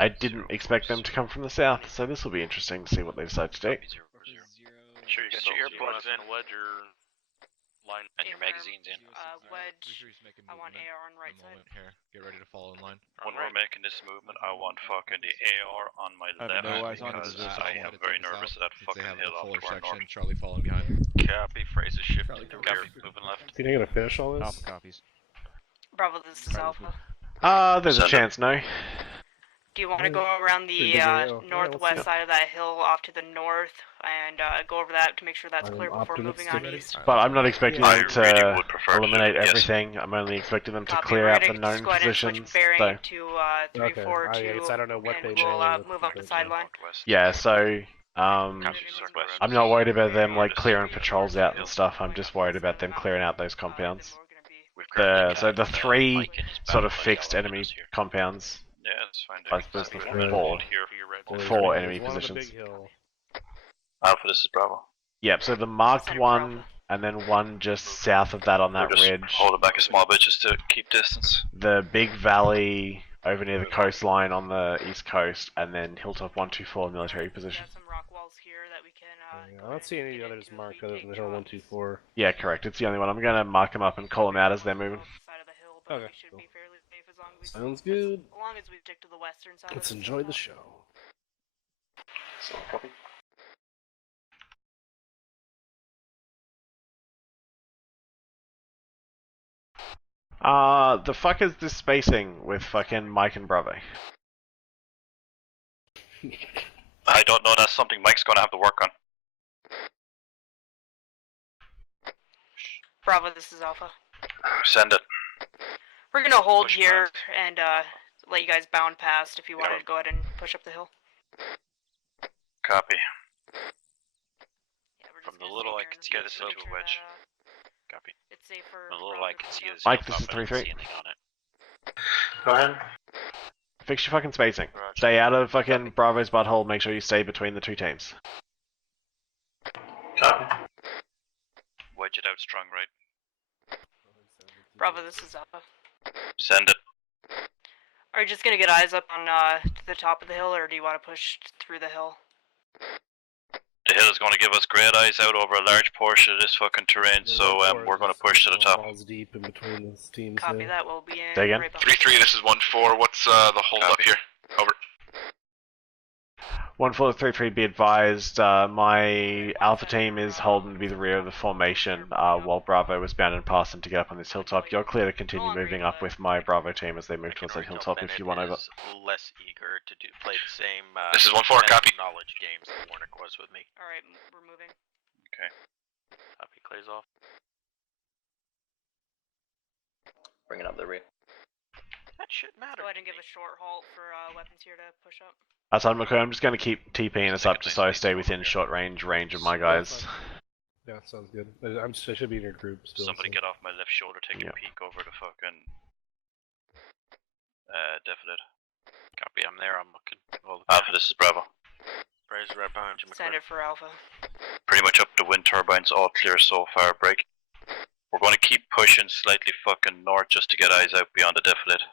I didn't expect them to come from the south, so this will be interesting to see what they decide to do. Sure, you got your earplugs in, wedge your line and your magazines in. Wedge, I want AR on right side. Here, get ready to fall in line. When we're making this movement, I want fucking the AR on my left because I am very nervous of that fucking hill off to our north. Charlie following behind. Copy, Fraser shifting to rear, moving left. You think you're gonna finish all this? Alpha copies. Bravo, this is Alpha. There's a chance, no. Do you want to go around the northwest side of that hill off to the north and go over that to make sure that's clear before moving on east? But I'm not expecting them to eliminate everything. I'm only expecting them to clear out the known positions. So bearing to 342 I don't know what and they we'll move up the sideline. Yeah, so I'm not worried about them like clearing patrols out and stuff. I'm just worried about them clearing out those compounds. So the 3 sort of fixed enemy compounds. Yeah, that's fine. I suppose the 4 enemy positions. Alpha, this is Bravo. Yep, so the marked one, and then one just south of that on that ridge. Hold it back a small bit just to keep distance. The big valley over near the coastline on the east coast, and then Hilltop 124 military position. Some rock walls here that we can, I don't see any others marked other than the Hill 124. Yeah, correct. It's the only one. I'm going to mark them up and call them out as they're moving. Okay, cool. Sounds good. As long as we stick to the western side. Let's enjoy the show. Copy. The fuck is this spacing with fucking Mike and Bravo? I don't know, that's something Mike's gonna have to work on. Bravo, this is Alpha. Send it. We're gonna hold here and let you guys bound past if you wanted to go ahead and push up the hill. Copy. Yeah, From the little I can see this into a wedge. Copy. It's safer. From the little I can see this. Mike, this is 3-3. Go ahead. Fix your fucking spacing. Stay out of fucking Bravo's butthole. Make sure you stay between the 2 teams. Copy. Wedge it out strong right. Bravo, this is Alpha. Send it. Are you just gonna get eyes up on the top of the hill, or do you want to push through the hill? The hill is going to give us great eyes out over a large portion of this fucking terrain, so we're going to push to the top. Deep in between those teams. Copy that. We'll be in. Say again. Right 3-3. This is 1-4. What's the hold up here? Over. 1-4-3-3, be advised, my Alpha team is holding to be the rear of the formation, while Bravo was bound and passing to get up on this hilltop. You're clear to continue moving up with my Bravo team as they move towards that hilltop if you want over. Less eager to play the same this is 1-4, copy. Knowledge games that Warnick was with me. Alright, we're moving. Okay. Copy, Clay's off. Bringing up the rear. That shouldn't matter. Go ahead and give a short halt for weapons here to push up. Outside McCoy, I'm just going to keep TPing us up just so I stay within short range of my guys. Yeah, sounds good. I should be in your group still. Somebody get off my left shoulder, take a peek over the fucking definite. Copy, I'm there, I'm looking. Alpha, this is Bravo. Praise right behind you, Send it for Alpha. Pretty much up the wind turbines, all clear so far, break. We're going to keep pushing slightly fucking north just to get eyes out beyond the defilade.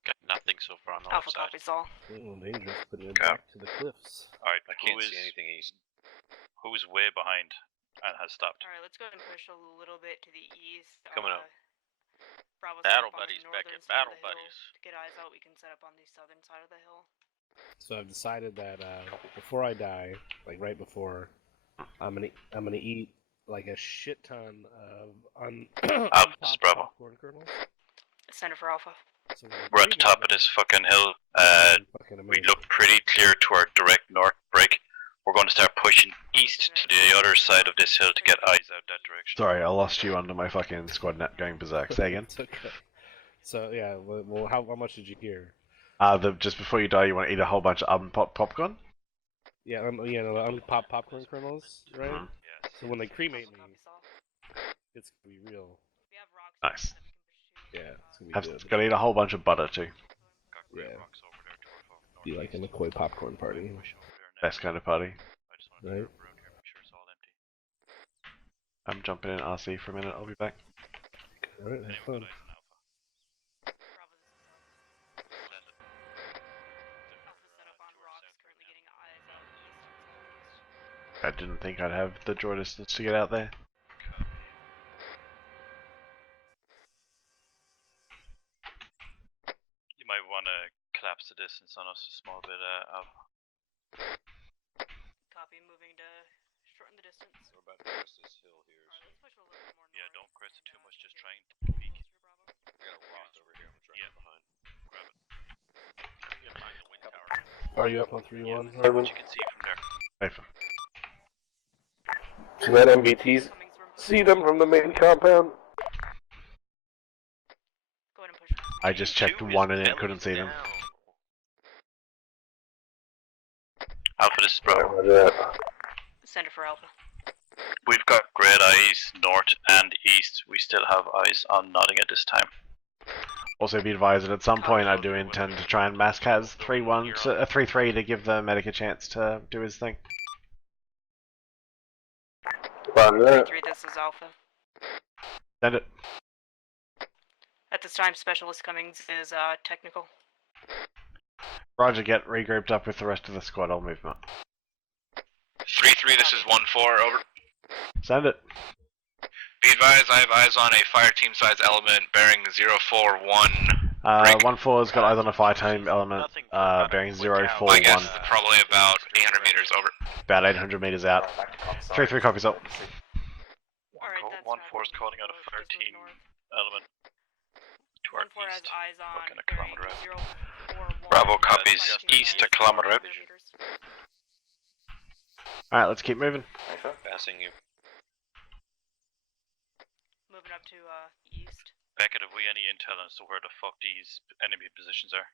Got nothing so far on the Alpha left side. copies all. Dangerous, putting it back to the cliffs. Alright, I can't see anything east. Who's way behind and has stopped? Alright, let's go ahead and push a little bit to the east. Coming up. Bravo's Battle up on buddies the back northern at side of battle the hill. buddies. To get eyes out, we can set up on the southern side of the hill. So I've decided that before I die, like right before, I'm gonna eat like a shit ton of Alpha, this is Bravo. popcorn kernels. Send it for Alpha. So we're at the top of this fucking hill. We look pretty clear to our direct north break. We're going to start pushing east to the other side of this hill to get eyes out that direction. Sorry, I lost you under my fucking squad net going berserk. Say again. It's okay. So yeah, well, how much did you hear? Just before you die, you want to eat a whole bunch of unpopped popcorn? Yeah, unpopped popcorn kernels, right? Mm-hmm. So when they cremate me, it's gonna be real. Nice. Yeah, it's gonna be Have good. gotta eat a whole bunch of butter too. Yeah. Be like a McCoy popcorn party. Best kind of party. Right? I'm jumping in RC for a minute. I'll be back. Alright, have fun. I didn't think I'd have the draw distance to get out there. You might want to collapse the distance on us a small bit, Alpha. Copy, moving to shorten the distance. We're about to crest this hill here. Let's push a little bit more north. Yeah, don't crest it too much, just try and peek. I got a rock over here. I'm gonna try to get behind. Grab it. Get behind the wind tower. Are you up on 3-1? See what you can see from there. Safe. So that MBT's see them from the main compound? Go ahead and push. I just checked one and it couldn't see them. Alpha, this is Bravo. Roger that. Center for Alpha. We've got great eyes north and east. We still have eyes on nodding at this time. Also be advised that at some point I do intend to try and mask Kaz 3-1 to 3-3 to give the medic a chance to do his thing. Roger that. 3, this is Alpha. Send it. At this time, Specialist Cummings is technical. Roger, get regrouped up with the rest of the squad. I'll move them up. 3-3, this is 1-4, over. Send it. Be advised, I have eyes on a fire team size element bearing 041. 1-4's got eyes on a fire team element bearing 041. My guess, probably about 800 meters, over. About 800 meters out. 3-3 copies up. Alright, that's 1-4 is calling out a fire team element. To our 1-4 has east. eyes on Fucking a bearing kilometer out. 041. Bravo copies Fire team east size, a kilometer out. 500 meters. Alright, let's keep moving. Passing you. Moving up to east. Beckett, have we any intel as to where the fuck these enemy positions are?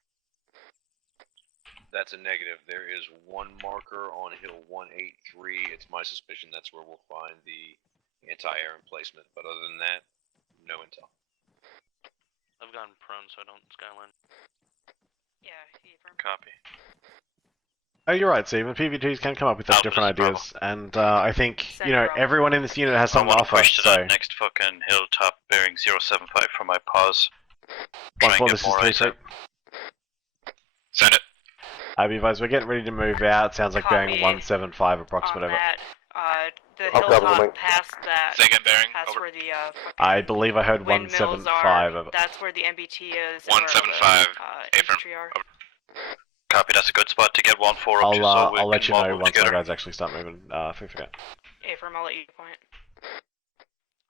That's a negative. There is one marker on hill 183. It's my suspicion that's where we'll find the anti-air emplacement. But other than that, no intel. I've gone prone, so I don't skyline. Yeah, affirm. Copy. Oh, you're right, Stephen. PvTs can come up with Alpha, different this is ideas, and I think, you know, everyone in this unit has I something to want to offer, push to so... that next fucking hilltop bearing 075 for my pause. Try and 1-4, get this is more eyes 3-3. out. Send it. Be advised, we're getting ready to move out. Sounds like bearing Copy. 175 approximate On over. that, the I'll cover hilltop them. past that, Say again, bearing, past over. where the I believe I heard windmills 175 are. over. That's where the MBT is. and where 175, the, infantry are. Copy, that's a good spot to get 1-4 up to, so we I'll let can you know move once my together. guys actually start moving. Affirm. Affirm, I'll let you point.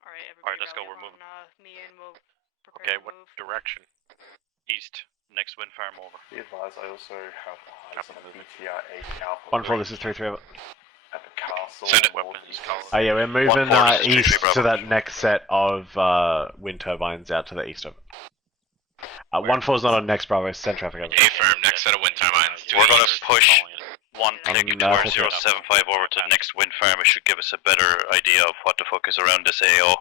Alright, everybody. Alright, let's go, rally we're up moving. on, me and we'll prepare Okay, to what move. direction? East. Next wind farm over. Be advised, I also have eyes on a BTR 80 Alpha. 1-4, this is 3-3 over. At the castle. Send it. northeast. Oh yeah, we're moving 1-4, this is east 3-3 to Bravo. that next set of wind turbines out to the east of it. 1-4's not on next Bravo, send traffic over. A-firm, next set of wind turbines. We're gonna push one I'm click not towards okay. 075 over to the next wind farm. It should give us a better idea of what the fuck is around this AO,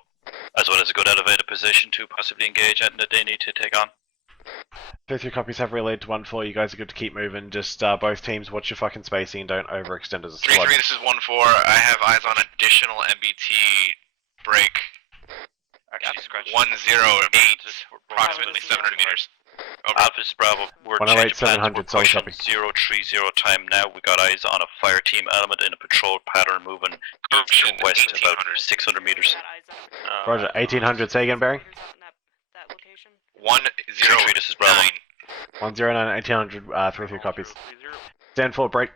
as well as a good elevated position to possibly engage anything that they need to take on. 3-3 copies have relayed to 1-4. You guys are good to keep moving. Just both teams, watch your fucking spacing and don't overextend as a 3-3, squad. this is 1-4. I have eyes on additional MBT break. Actually, scratch 108, approximately 700 meters. Over. Alpha is Bravo, we're 108, changing plans, we're 700, solid pushing copy. 030 time now. We got eyes on a fire team element in a patrol pattern moving east to west about 600 meters. Roger, 1800, say again, Barry? That location. 109. This is Bravo. 109, 1800, 3-3 copies. Stand for break.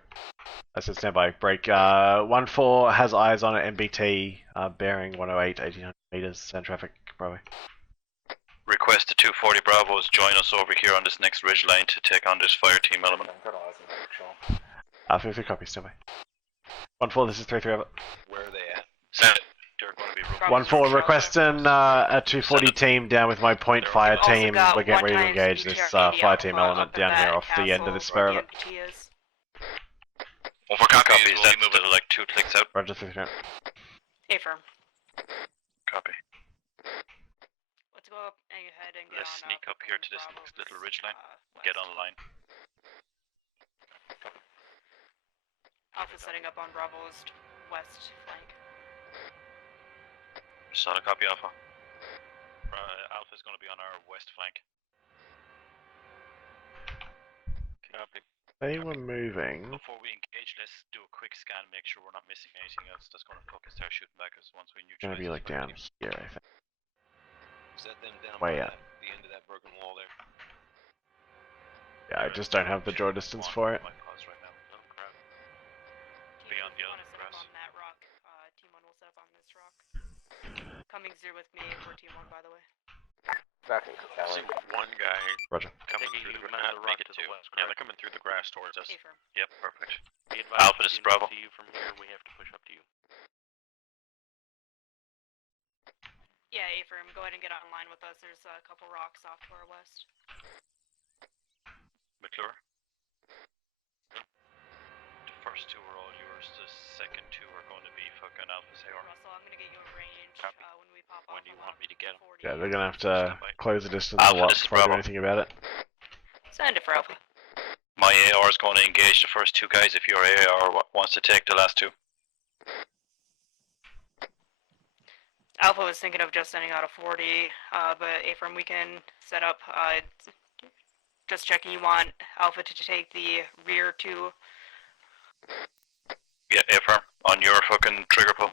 I said stand by, break. 1-4 has eyes on an MBT bearing 108, 1800 meters, send traffic, Bravo. Request the 240 Bravos join us over here on this next ridge line to take on this fire team element. I've got eyes on that patrol. 3-3 copies, stand by. 1-4, this is 3-3 over. Where are they at? Send it. They're going to be real 1-4 requesting a 240 team down with my point fire Also team. got We're getting ready to one engage times this BTR fire team Alpha element up at down here that off the end of castle this spur of where it. the MBT is. 1-4 copies, copies. we'll be That's moving. still like 2 clicks out. Roger, 3-3. Affirm. Copy. Let's go up ahead and get Let's on sneak up here to this Bravo's, next little ridge line. west. Get online. Alpha setting up on Bravo's west flank. Solid copy, Alpha. Alpha is going to be on our west flank. Copy. They were moving. Before we engage, let's do a quick scan, make sure we're not missing anything else that's going to fucking start shooting back us once we neutralize. Gonna be like down here, I think. Is that them down Way by up. the end of that broken wall there? Yeah, I just don't have the draw distance for it. My pause right now. Oh crap. Team Beyond if you the want to set up grass. on that rock, Team 1 will set up on this rock. Coming zero with me for Team 1, by the way. Back in I see one guy Roger. coming Taking through the you grass. meant the Make rock it to the two. west, Yeah, correct? they're coming through the grass towards us. A-firm. Yep, perfect. Be advised, Alpha, this is if we Bravo. see you from here, we have to push up to you. Yeah, A-firm, go ahead and get online with us. There's a couple rocks off to our west. McClure. The first two are all yours. The second two are going to be fucking Alpha's AR. Russell, I'm gonna get you a range Copy. when we pop When off. do you want me to get 'em? 40. Yeah, they're gonna have to close the distance Alpha, a lot this is before I do Bravo. anything about it. Send it for Alpha. My AR is going to engage the first two guys if your AR wants to take the last two. Alpha was thinking of just sending out a 40, but A-firm, we can set up, just checking you want Alpha to take the rear two. Yeah, affirm. On your fucking trigger pull.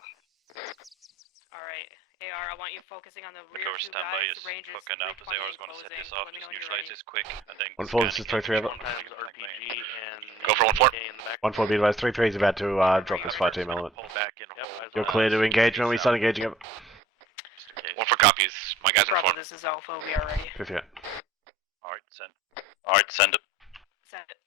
Alright, AR, I want you focusing on the rear McClure, two stand by. guys. Is The range is fucking Alpha's 320 AR is and going to set closing. this off. Let me Just know when you're neutralize ready. this quick and then. 1-4, this is 3-3 over. One has RPG and Go for 1-4. in the back. 1-4, be advised, 3-3 is about to drop this fire team element. Pull back and hold. You're clear to engage when we start engaging up. Just in case. One for copies. My guys Bravo, this is Alpha, we are ready. 58. Alright, send. Alright, send it. Send it.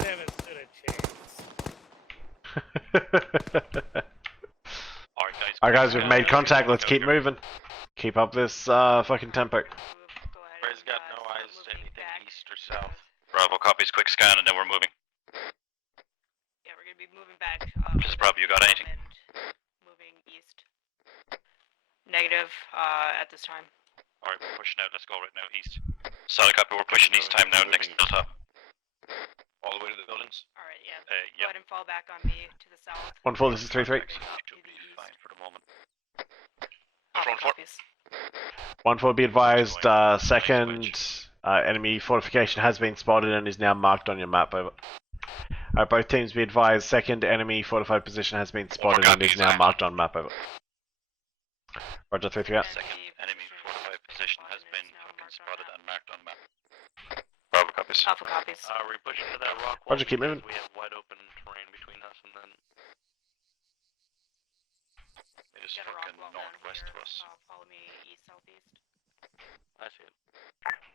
Never stood a chance. Alright, guys. Alright guys, we've made contact, let's keep moving. Keep up this fucking tempo. Go ahead Ray's and, got no start eyes to moving anything back. east or south. Bravo copies, quick scan, and then we're moving. Yeah, we're gonna be moving back. This is Bravo, you got anything? And moving east. Negative, at this time. Alright, we're pushing out. Let's go right now, east. Solid copy, we're pushing east time now, next hilltop. All the way to the buildings? Alright, yeah. Go Yep. ahead and fall back on me to the south. 1-4, this is 3-3. Should be fine for the moment. Alpha Front four. copies. 1-4, be advised, second enemy fortification has been spotted and is now marked on your map. Over. Both teams be advised, second enemy fortified position has been spotted and is now marked on map. Over. Roger, 3-3 out. Second enemy fortified position has been fucking spotted and marked on map. Bravo copies. Alpha copies. We're pushing to that rock wall. Roger, keep because moving. We have wide open terrain between us and then. It is Got a rock fucking wall down northwest here. of us. Follow me east, southeast. I see it.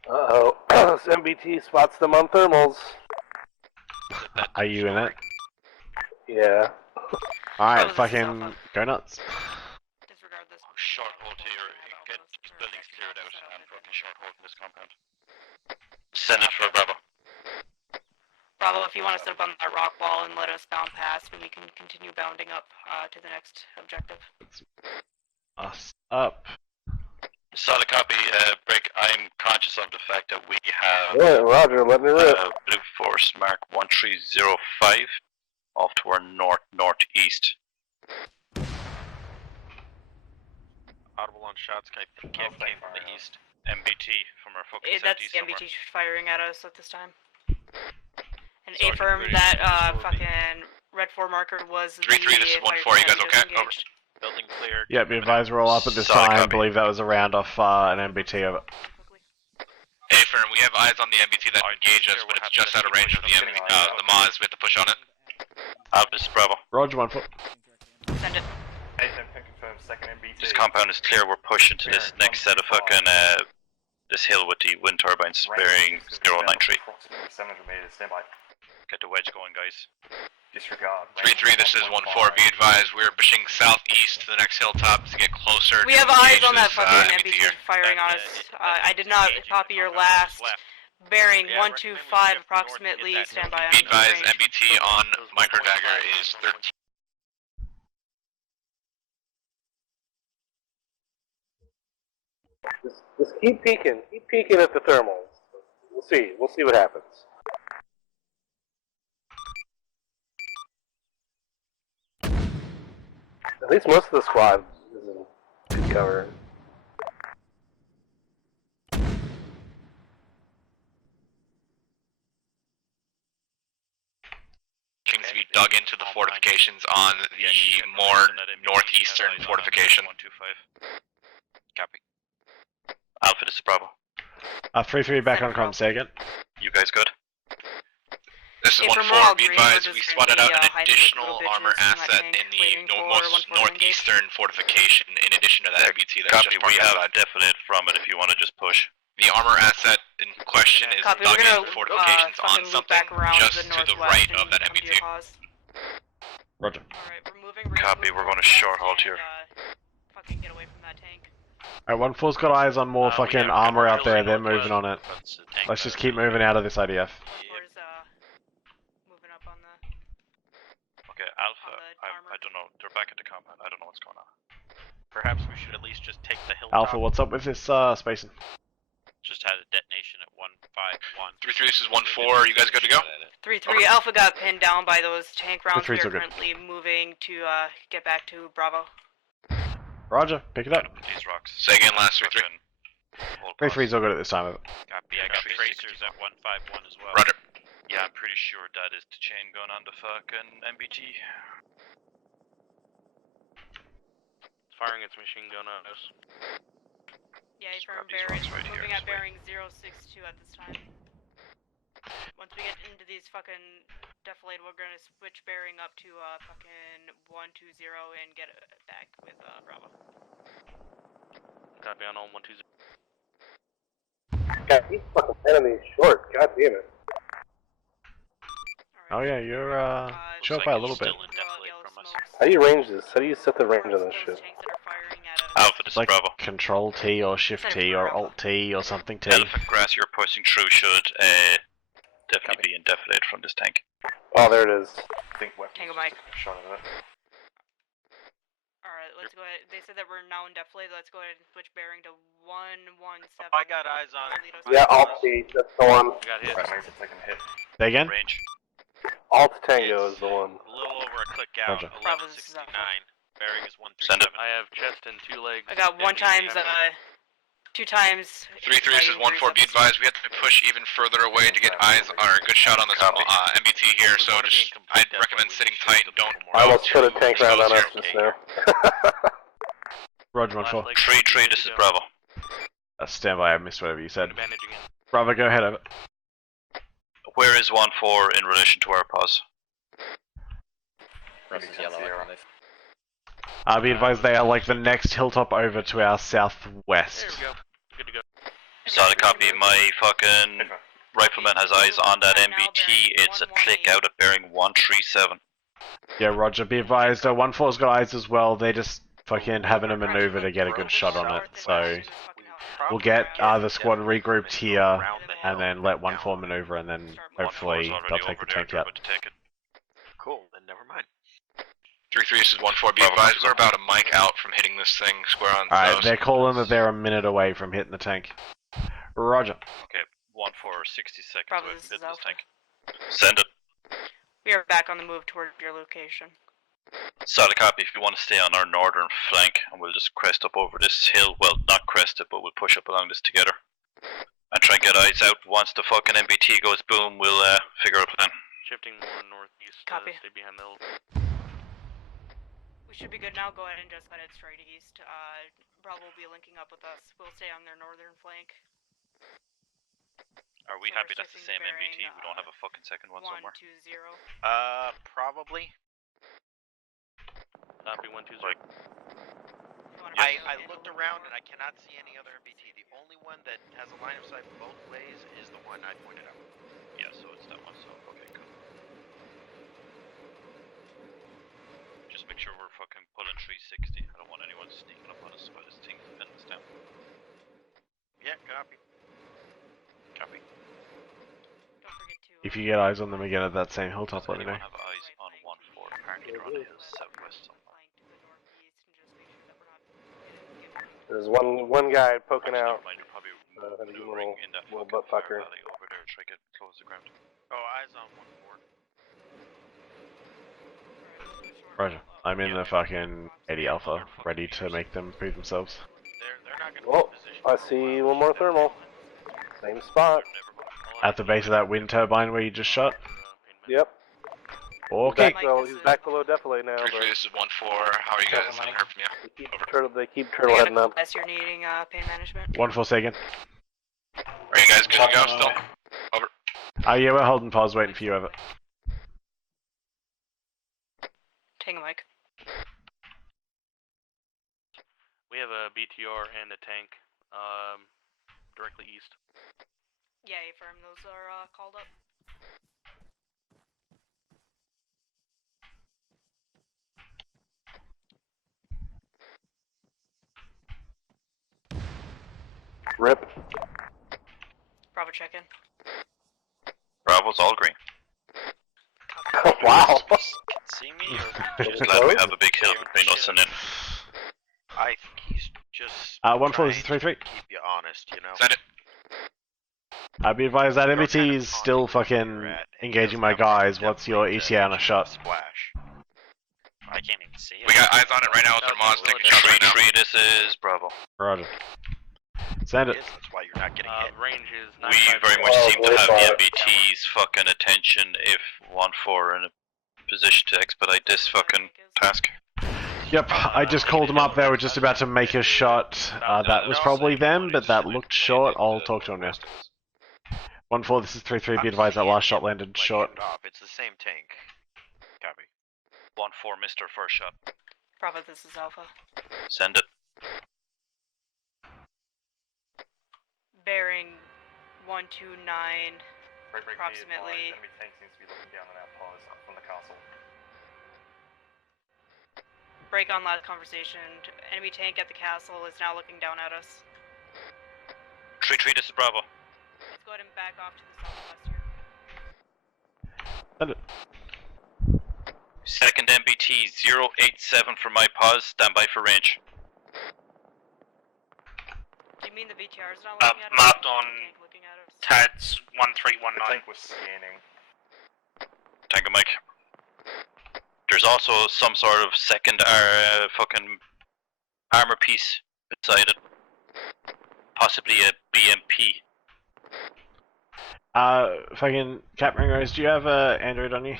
Uh-oh. This MBT spots them on thermals. Are you in it? Yeah. Alright, Bravo, this is fucking Alpha. go nuts. Disregard this. Short hold here, get these buildings cleared out and fucking short hold in this compound. Send it for Bravo. Bravo, if you want to set up on that rock wall and let us bound past, we can continue bounding up to the next objective. Us up. Solid copy, Break. I'm conscious of the fact that we have Yeah, Roger, let me rip. Blue Force Mark 1305 off to our northeast. Audible on shots. I think came from the east. MBT from our fucking That's southeast the MBT firing at us at this time. And Sergeant, A-firm, ready that to move fucking red 4 marker was 3-3, this is 1-4, you guys okay? Over. Building clear. Yeah, be advised, we're all up at this Solid time. I copy. believe that was a round off an MBT over. Affirm, we have eyes on the MBT that engage us, but it's just out of range of the Maz. We have to push on it. This is Bravo. Roger, 1-4. Send it. Nathan, confirm second MBT. This compound is clear. We're pushing to this next set of fucking this hill with the wind turbines bearing 093. Approximately 700 meters, stand by. Get the wedge going, guys. Disregard. 3-3, this is 1-4. Be advised, we're pushing southeast to the next hilltop to get closer. We to have eyes engage on that this, fucking MBT MBT here. firing on us. I did not copy your last. Bearing 125 approximately. Stand by on Be advised, range. MBT on micro dagger is 13. Just keep peeking at the thermals. We'll see what happens. At least most of the squad is in good cover. Things to be dug into the fortifications on the more northeastern fortification. 125. Copy. Alpha, this is Bravo. 3-3 back on comm, say again. You guys good? This is Hey, from 1-4, Royal be Green, advised, we're we just swatted gonna out be, an hiding like additional little armor bitches in that asset tank, in the waiting for most 1-4 northeastern fortification in addition to that MBT that's Copy, just parked we have outside. definite from it if you want to just push. The armor asset in question is Copy, dug we're into gonna fortifications on fucking loop something back around just the to the northwest right and of that come to MBT. your pause. Roger. Alright, we're moving. Copy, we're gonna short halt here. Fucking get away from that tank. Alright, 1-4's got eyes on more fucking armor out there. They're moving on it. Let's just keep moving out of this IDF. 1-4's moving up on the. Okay, Alpha, On the armor. I don't know. They're back at the compound. I don't know what's going on. Perhaps we should at least just take the hilltop. Alpha, what's up with this spacing? Just had a detonation at 151. 3-3, this is 1-4, you guys good to go? 3-3 Alpha got pinned down by those tank rounds. We 3-3's are all good. currently moving to get back to Bravo. Roger, pick it up. These rocks. Say again, last 3-3. 3-3's all good at this time of it. Copy, I got tracers at 151 as well. Roger. Yeah, I'm pretty sure that is the chain going on the fucking MBT. Firing its machine gun at us. Yeah, Scrap from these bearing, rocks right here, moving this at way. bearing 062 at this time. Once we get into these fucking defilade, we're gonna switch bearing up to fucking 120 and get back with Bravo. Copy on all 120. God, these fucking enemies short. God damn it. Oh yeah, you're short by a little bit. How do you range this? How do you set the range on this shit? Alpha, this It's like is Bravo. Control T or Shift T or Alt T or something T. Elephant grass you're pushing through should definitely be in defilade from this tank. Oh, there it is. I think weapons Tango just Mike. took a shot at it. Alright, let's go ahead. They said that we're now in defilade. Let's go ahead and switch bearing to 117. I got eyes on it. Yeah, Alt T, that's the one. I got hit. That means it's taking a hit. Say again? Range. Alt Tango is the one. A little over a click out, Roger. 1169. Bearing is 137. Send it. I have chest and 2 legs. I got one times, 2 times. 3-3, this is 1-4, be advised, we have to push even further away to get eyes or a good shot on this Copy. MBT here, so just, I'd recommend sitting tight, don't I almost put a tank round on us here. just now. Roger, 1-4. 3-3, this is Bravo. Stand by, I missed whatever you said. Advantage again. Bravo, go ahead of it. Where is 1-4 in relation to our pause? This is yellow. Be advised, they are like the next hilltop over to our southwest. There we go. Good to go. Solid copy. My fucking rifleman has eyes on that MBT. It's a click out at bearing 137. Yeah, Roger, be advised, 1-4's got eyes as well. They just fucking having a maneuver to get a good shot on it, so we'll get the squad regrouped here and then let 1-4 maneuver and then hopefully they'll take the tank out. Cool, then never mind. 3-3, this is 1-4, be advised, we're about a mic out from hitting this thing square on the Alright, nose. they're calling that they're a minute away from hitting the tank. Roger. Okay, 1-4, 60 seconds Bravo, away this from is hitting this Alpha. tank. Send it. We are back on the move toward your location. Solid copy. If you want to stay on our northern flank, and we'll just crest up over this hill. Well, not crest it, but we'll push up along this together. And try and get eyes out. Once the fucking MBT goes boom, we'll figure out a plan. Shifting more northeast. Copy. Stay behind the hill. We should be good now. Go ahead and just head straight east. Bravo will be linking up with us. We'll stay on their northern flank. Are we So happy we're that's the shifting same bearing, MBT? We don't have a fucking second one somewhere. 120. Probably. Copy 120. Like, You wanna I go looked around and I cannot see any other MBT. The only one that has a line of sight both ways is the one I pointed out. yeah, so it's that one. So okay, cool. Just make sure we're fucking pulling 360. I don't want anyone sneaking up on us while this thing's pinning us down. Yeah, copy. Copy. Don't forget to. If you get eyes on them again at that same hilltop, let me know. Anyone have eyes on 1-4? Apparently they're on the hills southwest somewhere. There's one guy poking Actually, out. never mind, you're probably Had a maneuvering in that little fucking butt fucker. fire valley over there, try to get close to the ground. Oh, eyes on 1-4. Roger. I'm in the fucking 80 Alpha, ready to make them prove themselves. They're not gonna Well, be in position I for a see while. one more thermal. Same spot. At the base of that wind turbine where you just shot? Yep. Okay. He's back below defilade now. 3-3, this is 1-4. How are you guys? I haven't heard from you. They keep turtle heading up. Unless you're needing pain management. 1-4 second. Are you guys good to go still? Over. Yeah, we're holding pause, waiting for you, over. Tango Mike. We have a BTR and a tank, directly east. Yeah, affirm. Those are called up. Rip. Bravo check in. Bravo's all green. Wow. See me? Or Just glad we have a big hill between us and him. I think he's just 1-4, this is 3-3. keep you honest, you know. Send it. I'd be advised that MBT is still fucking engaging my guys. What's your ETA on a shot? Splash. I can't even see it. We got eyes on it right now with our mods taking shots right now. 3-3, this is Bravo. Roger. Send it. That's why you're not getting hit. Range is We 95. very much seem to have the MBT's fucking attention if 1-4 are in a position to expedite this fucking task. Yep, I just called them up. They were just about to make a shot. That was probably them, but that looked short. I'll talk to them now. 1-4, this is 3-3. Be advised that last shot landed short. It's the same tank. Copy. 1-4, Mr. First shot. Bravo, this is Alpha. Send it. Bearing 129. Approximately. Enemy tank seems to be looking down on that pause up from the castle. Break on last conversation. Enemy tank at the castle is now looking down at us. 3-3, this is Bravo. Let's go ahead and back off to the southwest here. Send it. Second MBT 087 for my pause. Stand by for range. Do you mean the VTR is not looking at us? Marked on Tank looking at us? TADS The 1319. tank was scanning. Tango Mike. There's also some sort of second fucking armor piece beside it. Possibly a BMP. Fucking Captain Rose, do you have Android on you?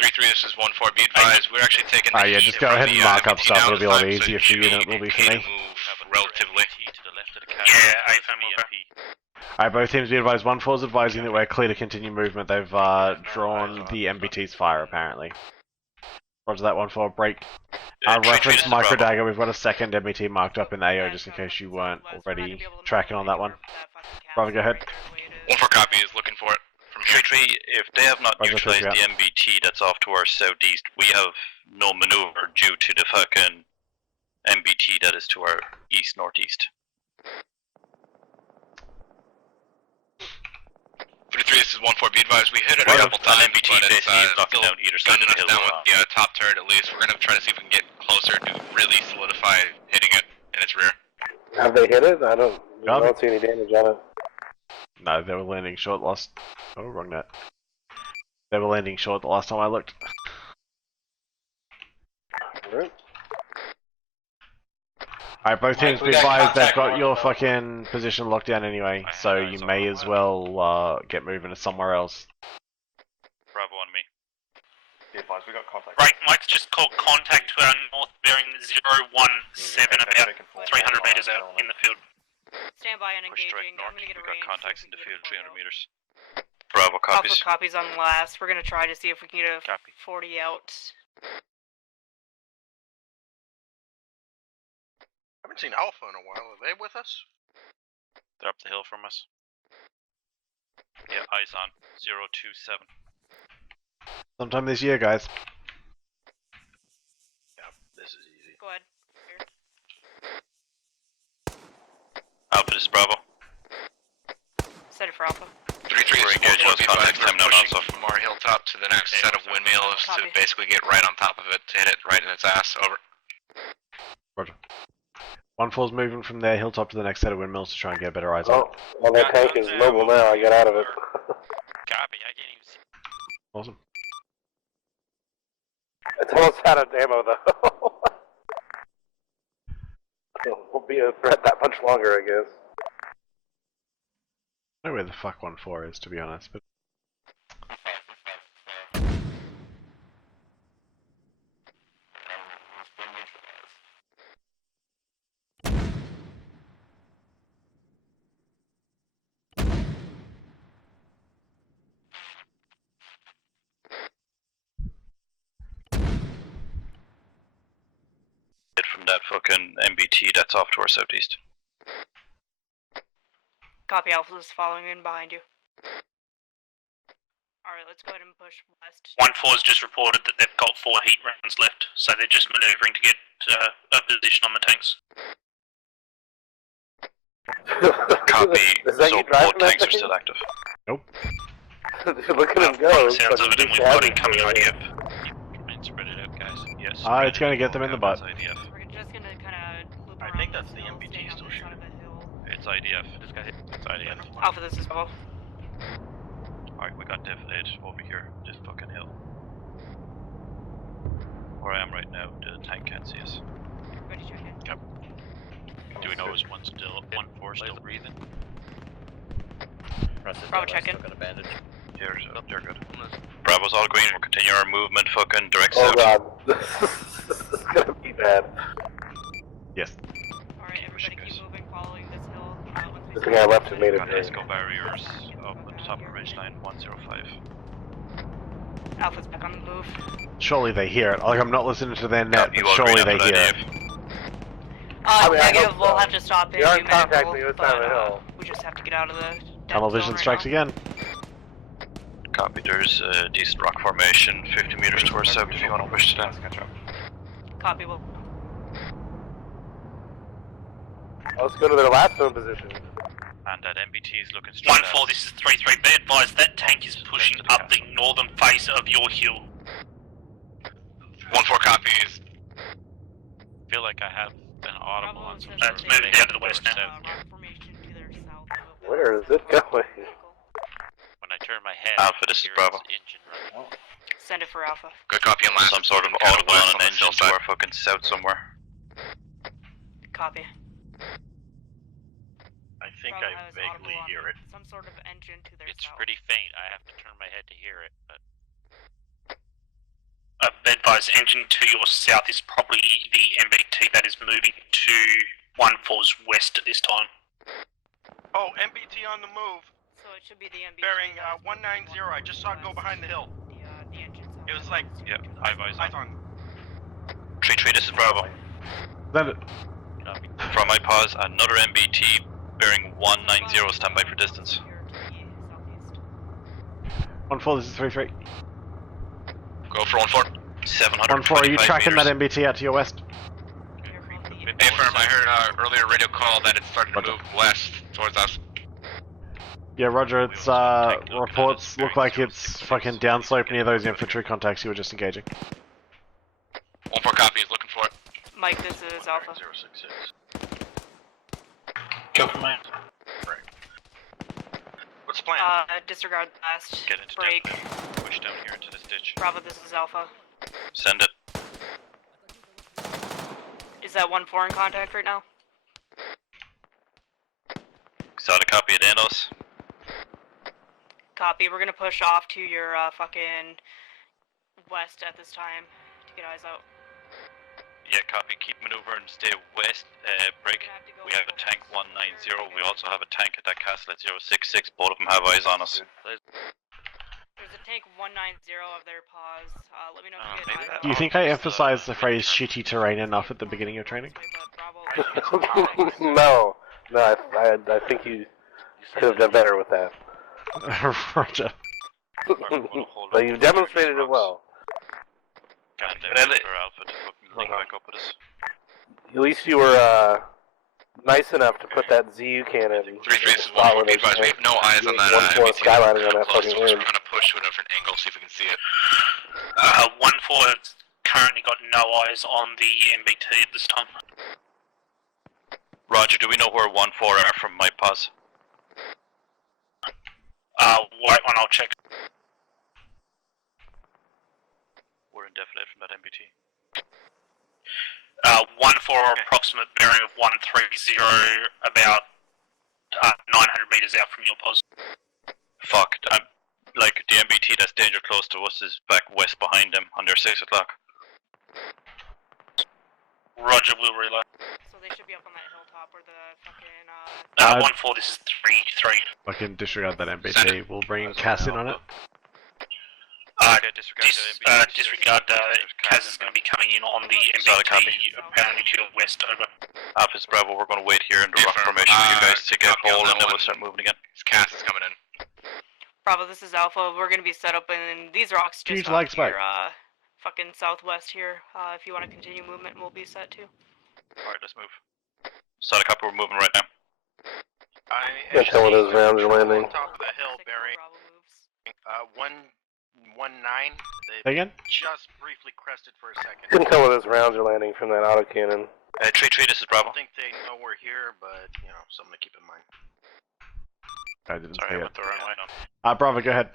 3-3, this is 1-4. Be advised, we're actually taking the Yeah, heat just go from ahead the, and mark up MBT stuff. down It'll be a the lot side, so easier you for you should than it will be for okay me. to move relatively. To the left of the Yeah, AFM will go. Alright, both teams be advised. 1-4's advising that we're clear to continue movement. They've drawn the MBT's fire, apparently. Roger that, 1-4. Break. Reference micro dagger. We've got a second MBT marked up in the AO, just in case you weren't already tracking on that one. Bravo, go ahead. 1-4 copy is looking for it from here. 3-3, if they have not Roger, neutralized 3-3 the MBT that's off to our southeast, we have no maneuver due to the fucking MBT that is to our east-northeast. 3-3, this is 1-4. Be advised, we hit it a Well, couple times, MBT but it's basically is knocking still down either side of gunning the us hill. down with the top turret at least. We're going to try to see if we can get closer to really solidify hitting it in its rear. Have they hit it? I don't Got see any damage on it. No, they were landing short last... Oh, wrong net. They were landing short the last time I looked. Alright. Alright, both teams be advised they've got your fucking position locked down anyway, so you may as well get moving to somewhere else. Bravo on me. Be advised, we got contact. Right, Mike's just called contact to our north bearing 017 about 300 meters out in the field. Stand by and Push direct engaging. north. I'm gonna get a We got range. contacts in so the we can field, get a 300 photo. meters. Bravo copies. Alpha copies on last. We're gonna try to see if we can get a Copy. 40 out. I haven't seen Alpha in a while. Are they with us? They're up the hill from us. Yeah, eyes on. 027. Sometime this year, guys. Yeah, this is easy. Go ahead. Here. Alpha, this is Bravo. Set it for Alpha. 3-3, We're this is engaged 1-4. on Be contact advised, time we're now, pushing also. from our hilltop to the next set of windmills to Copy. basically get right on top of it to hit it right in its ass. Over. Roger. 1-4's moving from their hilltop to the next set of windmills to try and get better eyes on it. Oh, well, that tank is mobile now. I got out of it. Copy, I can't even see. Awesome. It's almost out of ammo, though. It won't be a threat that much longer, I guess. I don't know where the fuck 1-4 is, to be honest, but... From that fucking MBT that's off to our southeast. Copy, Alpha is following in behind you. Alright, let's go ahead and push west. 1-4's just reported that they've got 4 heat rounds left, so they're just manoeuvring to get a position on the tanks. Copy. Is that So you driving both that tanks are thing? still active. Nope. Look at him go. By the sounds of it, and we've got Fucking incoming IDF. Try and spread it out, guys. Yes. It's gonna get them in the butt. It's IDF. We're just gonna kinda loop I around think this that's the hill, MBT staying on still this side shooting. of the hill. It's IDF. This guy hit. It's IDF. Alpha, this is Bravo. Alright, we got defilade over here. This fucking hill. Where I am right now, the tank can't see us. Everybody check in. Do we know is 1-4 still breathing? Bravo, check in. Here, so they're good. Bravo's all green. We'll continue our movement. Fucking direct Oh south. god, this is gonna be bad. Yes. Alright, everybody keep moving, following this hill. The thing I left has made it Got very... ESCO barriers up on the top of ridgeline 105. Alpha's back on the move. Surely they hear it. Like, I'm not listening to their net, You but all surely green they up hear at it. IDF. I mean, I Negative, hope we'll so. have to stop You're in in contact medical, with me this but time of hill. we just have to get out of the... Tunnel dead vision zone right strikes now. again. Copy, there's a decent rock formation 50 meters to our south if you want to push it in. Copy, we'll... Let's go to their last known position. And that MBT is looking straight 1-4, this is 3-3. Be advised, that tank is pushing up the northern face of your hill. 1-4 copies. Feel like I have an audible Bravo on some says sort That's of that moving they down to the west now. rock formation to their south of Where is it going? When I turn my head, Alpha, this is hear Bravo. its engine running. Send it for Alpha. Good copy on last. Some sort of audible on an engine to our fucking south somewhere. Copy. I Bravo has audible on some sort of engine to their It's south. pretty faint. I have to turn my head to hear it, but Be advised, engine to your south is probably the MBT that is moving to 1-4's west at this time. Oh, MBT on the move. So it should be the MB. Bearing 190. I just saw it go behind the hill. The engine's on. It was like, Yeah, high vis eyes on. on. 3-3, this is Bravo. Send it. copy. From my pause, another MBT bearing 190, stand by for distance. Here to the southeast. 1-4, this is 3-3. Go for 1-4. 725 1-4, are you tracking meters. that MBT out to your west? Here from the Hey, firm, I heard earlier radio call that it's starting to move west towards us. Yeah, roger, it's, reports look like it's fucking downslope near those infantry contacts you were just engaging. 1-4 copy is looking for it. Mike, this is Alpha. 066. Go for mine. What's the plan? Disregard last. Get into Break. depth. Push down here into this ditch. Bravo, this is Alpha. Send it. Is that 1-4 in contact right now? Exotic copy at Anos. Copy. We're gonna push off to your fucking west at this time to get eyes out. Yeah, copy. Keep maneuvering. Stay west. Break. We have a tank 190. We also have a tank at that castle at 066. Both of them have eyes on us. There's a tank 190 of their pause. Let me know if you maybe get eyes that- out. Do you think I emphasized the phrase shitty terrain enough at the beginning of training? No, I think you could have done better with that. Roger. But you've demonstrated it well. God damn it. For Alpha to fucking link back up with us. At least you were nice enough to put that ZU cannon. 3-3, this is 1-4. Be advised, we have no eyes on that. 1-4 skylining on that Close fucking to us. We're wind. gonna push to a different angle, see if we can see it. 1-4 has currently got no eyes on the MBT at this time. Roger, do we know where 1-4 are from my pause? White one, I'll check. We're in defilade from that MBT. 1-4 approximate bearing of 130, about 900 meters out from your post. Fuck, like the MBT that's danger close to us is back west behind them on their 6 o'clock. Roger, we'll reload. So they should be up on that hilltop where the fucking 1-4, this is 3-3. I can disregard that MBT. We'll bring Cass in on it. Disregard, Kaz is going to be coming in on the MBT, apparently to your west, over. Alpha's Bravo, we're going to wait here in the rock formation for you guys to get hold and then we'll start moving again. Cass is coming in. Bravo, this is Alpha. We're gonna be set up in these rocks just Huge off lag spike. here, fucking southwest here. If you want to continue movement, we'll be set too. Alright, let's move. Solid copy, we're moving right now. I tell it is rounds are landing. On top of the hill, Barry. 119. They Again? just briefly crested for a second. You can tell where those rounds are landing from that autocannon. 3-3, this is I Bravo. don't think they know we're here, but, you know, something to keep in mind. I didn't Sorry, say I it. went the wrong way. Bravo, go ahead.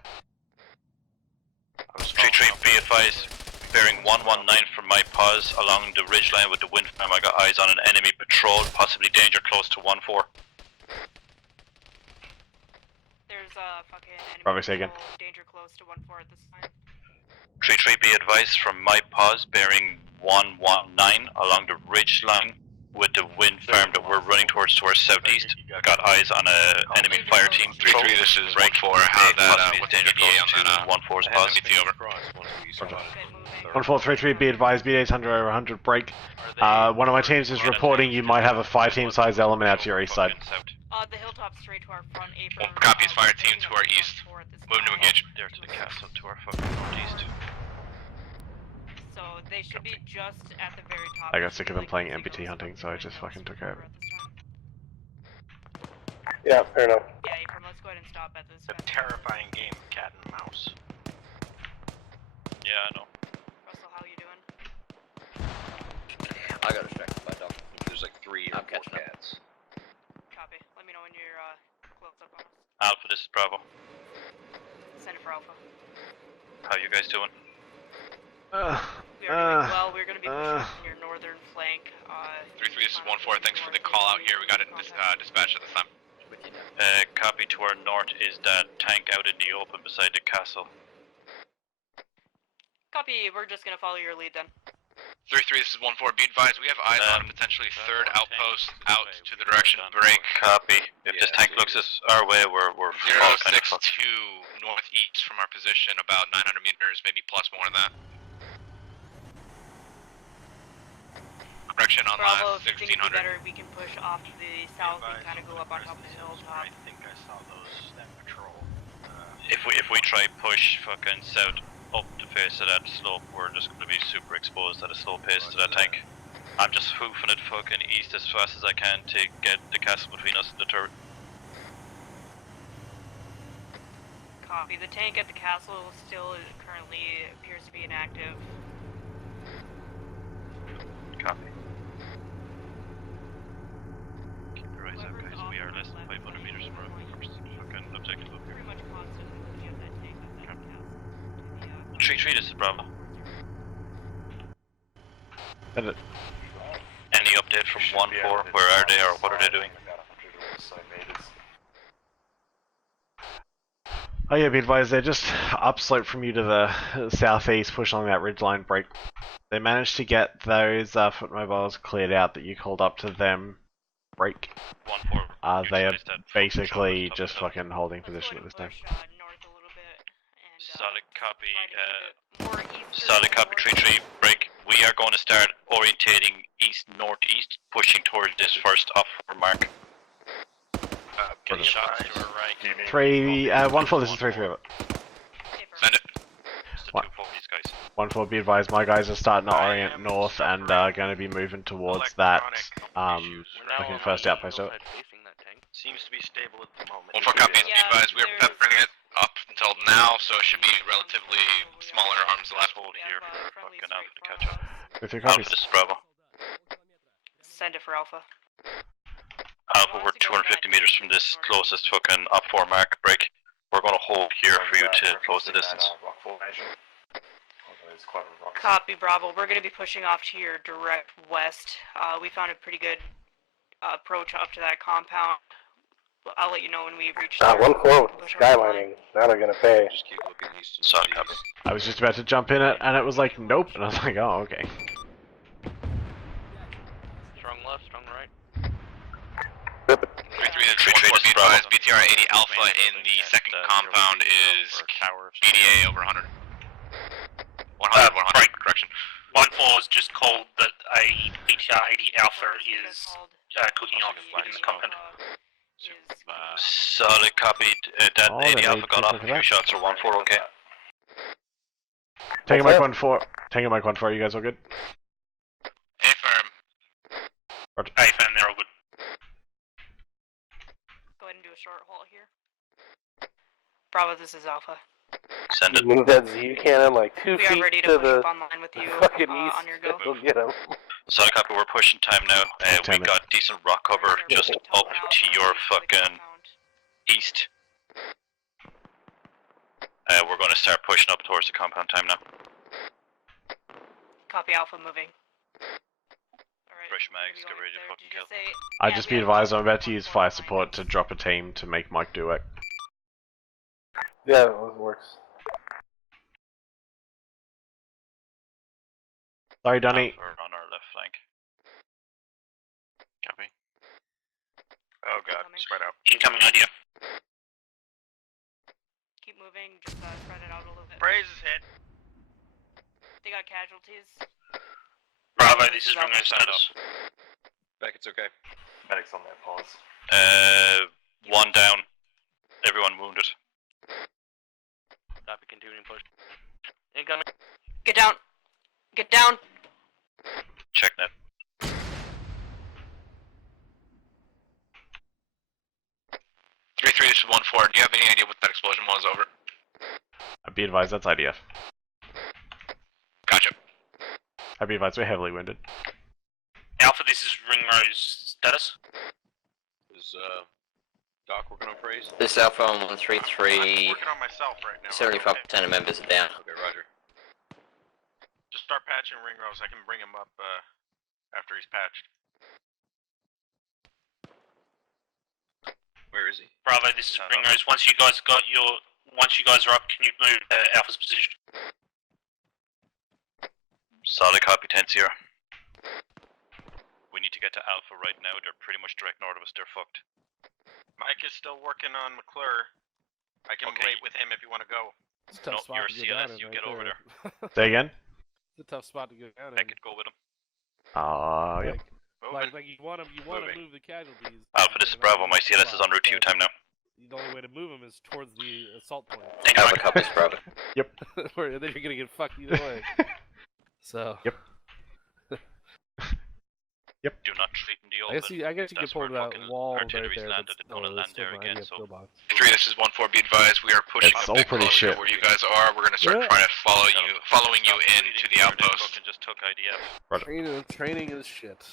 3-3, be advised. Bearing 119 from my pause along the ridgeline with the wind farm. I got eyes on an enemy patrol, possibly danger close to 1-4. There's fucking enemy Bravo, say again. patrol, danger close to 1-4 at this time. 3-3, be advised from my pause, bearing 119 along the ridge line with the wind farm that we're running towards to our southeast. I got eyes on a enemy fire team. 3-3, this is 1-4. How that, what's the danger ETA close on that, 1-4's pause. MBT over. 1433, be advised, B8's under 100 break. One of my teams is reporting you might have a fire team size element out to your east side. The hilltop straight to our front apron. Copies, fire team to our east. Move to engage. There to the castle to our fucking northeast. So they should be just at the very top. I got sick of them playing MBT hunting, so I just fucking took over. Yeah, fair enough. Yeah, Apron, let's go ahead and stop at this. It's a terrifying game of cat and mouse. Yeah, I know. Russell, how you doing? I got distracted by dog. There's like 3 or 4 cats. Copy. Let me know when you're close up on us. Alpha, this is Bravo. Send it for Alpha. How you guys doing? We are doing well. We're going to be pushing up in your northern flank. 3-3, this is 1-4. Thanks for the call out here. We got it dispatched at this time. Copy to our north is that tank out in the open beside the castle. Copy. We're just going to follow your lead then. 3-3, this is 1-4. Be advised, we have eyes on a potentially third outpost out to the direction of break. Copy. If this tank looks our way, we're all kind of 062 fucked. northeast from our position, about 900 meters, maybe plus more than that. Correction on Bravo, last if you think it'd be 1600. better, we can push off to the south and kind of go up on top of the hilltop. I think I saw that patrol. If we try push fucking south up the face of that slope, we're just going to be super exposed at a slow pace to that tank. I'm just hoofing it fucking east as fast as I can to get the castle between us and the turret. Copy. The tank at the castle still currently appears to be inactive. Copy. Keep your eyes out, guys. We are less than 500 meters from our first fucking objective up here. Pretty much constantly looking at that tank at that castle. 3-3, this is Bravo. Send it. Any update from 1-4? Where are they or what are they doing? Oh yeah, be advised, they're just upslope from you to the southeast, push along that ridgeline break. They managed to get those foot mobiles cleared out that you called up to them break. 1-4. They are basically just fucking holding position at this time. Solid copy 3-3, break. We are going to start orientating east-northeast, pushing towards this first off mark. Getting shots to our right. 1-4, this is 3-3 of it. Send it. Just the 2-4 these guys. 1-4, be advised, my guys are starting to orient north and are going to be moving towards that, looking first outpost of it. Seems to be stable at the moment. 1-4 copies, be advised, we are peppering it up until now, so it should be relatively smaller arms left. Hold here for fucking Alpha to catch up. 3-3 Alpha, copies. this is Bravo. Send it for Alpha. Alpha, we're 250 meters from this closest fucking up 4 mark break. We're gonna hold here for you to close the distance. Copy, Bravo. We're going to be pushing off to your direct west. We found a pretty good approach up to that compound. I'll let you know when we reach there. 1-4 with skylining. Now they're gonna pay. Just keep looking east and Solid northeast. copy. I was just about to jump in it, and it was like, nope. And I was like, oh, okay. Strong left, strong right. 3-3, be advised, BTR 80 Alpha in the second compound is BDA over 100. 100, Right. correction. 1-4 is just called that a BTR 80 Alpha is cooking off in the compound. Solid copy. That Oh, 80 then Alpha they got took off a it few back. shots, or 1-4 okay? Taking Mike 1-4. Taking Mike 1-4. You guys all good? Affirm. Hey, fam, they're all good. Go ahead and do a short haul here. Bravo, this is Alpha. Send it. Move that Z cannon like 2 We are feet ready to to push the up online with you fucking east. on your go. Go get him. Solid copy, we're pushing time now. We Damn it. got decent rock cover just up to your fucking east. We're gonna start pushing up towards the compound time now. Copy, Alpha moving. Alright, Fresh we're gonna mags, be get going ready to there. fucking Did you kill. say- I'd Yeah, just we be have advised, I'm one about to use fire 4 support to drop a team to make Mike do it. Yeah, it works. Sorry, Dunny. We're on our left flank. Copy. Oh god, Incoming. spread out. Incoming idea. Keep moving, just spread it out a little bit. Praise is hit. They got casualties. Bravo, this is Ringo Stand status. Beck, it's okay. Medics on their pause. One down. Everyone wounded. Copy, continuing push. Incoming. Get down! Get down! Check net. This is 1-4. Do you have any idea what that explosion was? Over. I'd be advised, that's IDF. Gotcha. I'd be advised, we're heavily wounded. Alpha, this is Ringro's status. Is Doc working on praise? This is Alpha on I'm 133. working on myself right now. 75% of members are down. Okay, Roger. Just start patching Ringrose. I can bring him up after he's patched. Where is he? Bravo, this is Ringro's. Once you guys are up, can you move Alpha's position? Solid copy, 10-0. We need to get to Alpha right now. They're pretty much direct north of us. They're fucked. Mike is still working on McClure. I can Okay. wait with him if you want to go. It's a tough No, spot you're to go down CLS, in you right get over there. Say again? It's a tough spot to go down I in. could go with him. Yep. Like you want to move the casualties. Alpha, this is Bravo. My CLS is en route to you time now. The only way to move them is towards the assault point. Alpha copies, Bravo. Where then you're gonna get fucked either way. So. Yep. Do not treat in the I open. guess you can That's pull where that fucking wall right artillery's there. landed. They don't wanna land there again, so- 3, this is 1-4. Be advised, we are pushing It's a all bit pretty closer shit. where you guys are. We're gonna start Yeah. trying to following you into the outpost. Fucking just took IDF. Training is shit.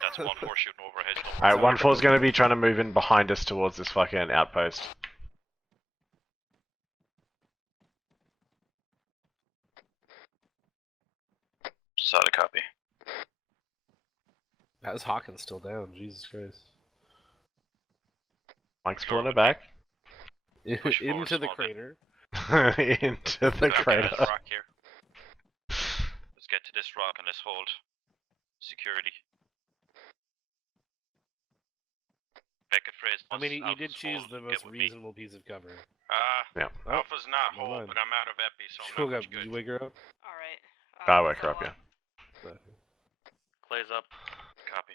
That's 1-4 shooting overhead. Alright, 1-4's gonna be trying to move in behind us towards this fucking outpost. Solid copy. How's Hawkins still down? Jesus Christ. Mike's pulling it back. Push forward Into the small bit. crater. Into the crater. This rock here. Let's get to this rock and let's hold security. Beckett phrase. I mean, he Alpha's did choose hold, the get most with me. reasonable piece of cover. Yeah. Alpha's not Never whole, mind. but I'm out of epi, so I'm Cool not guy, much good. you wake her up? Alright. I'll wake her up, yeah. Clay's up. Copy.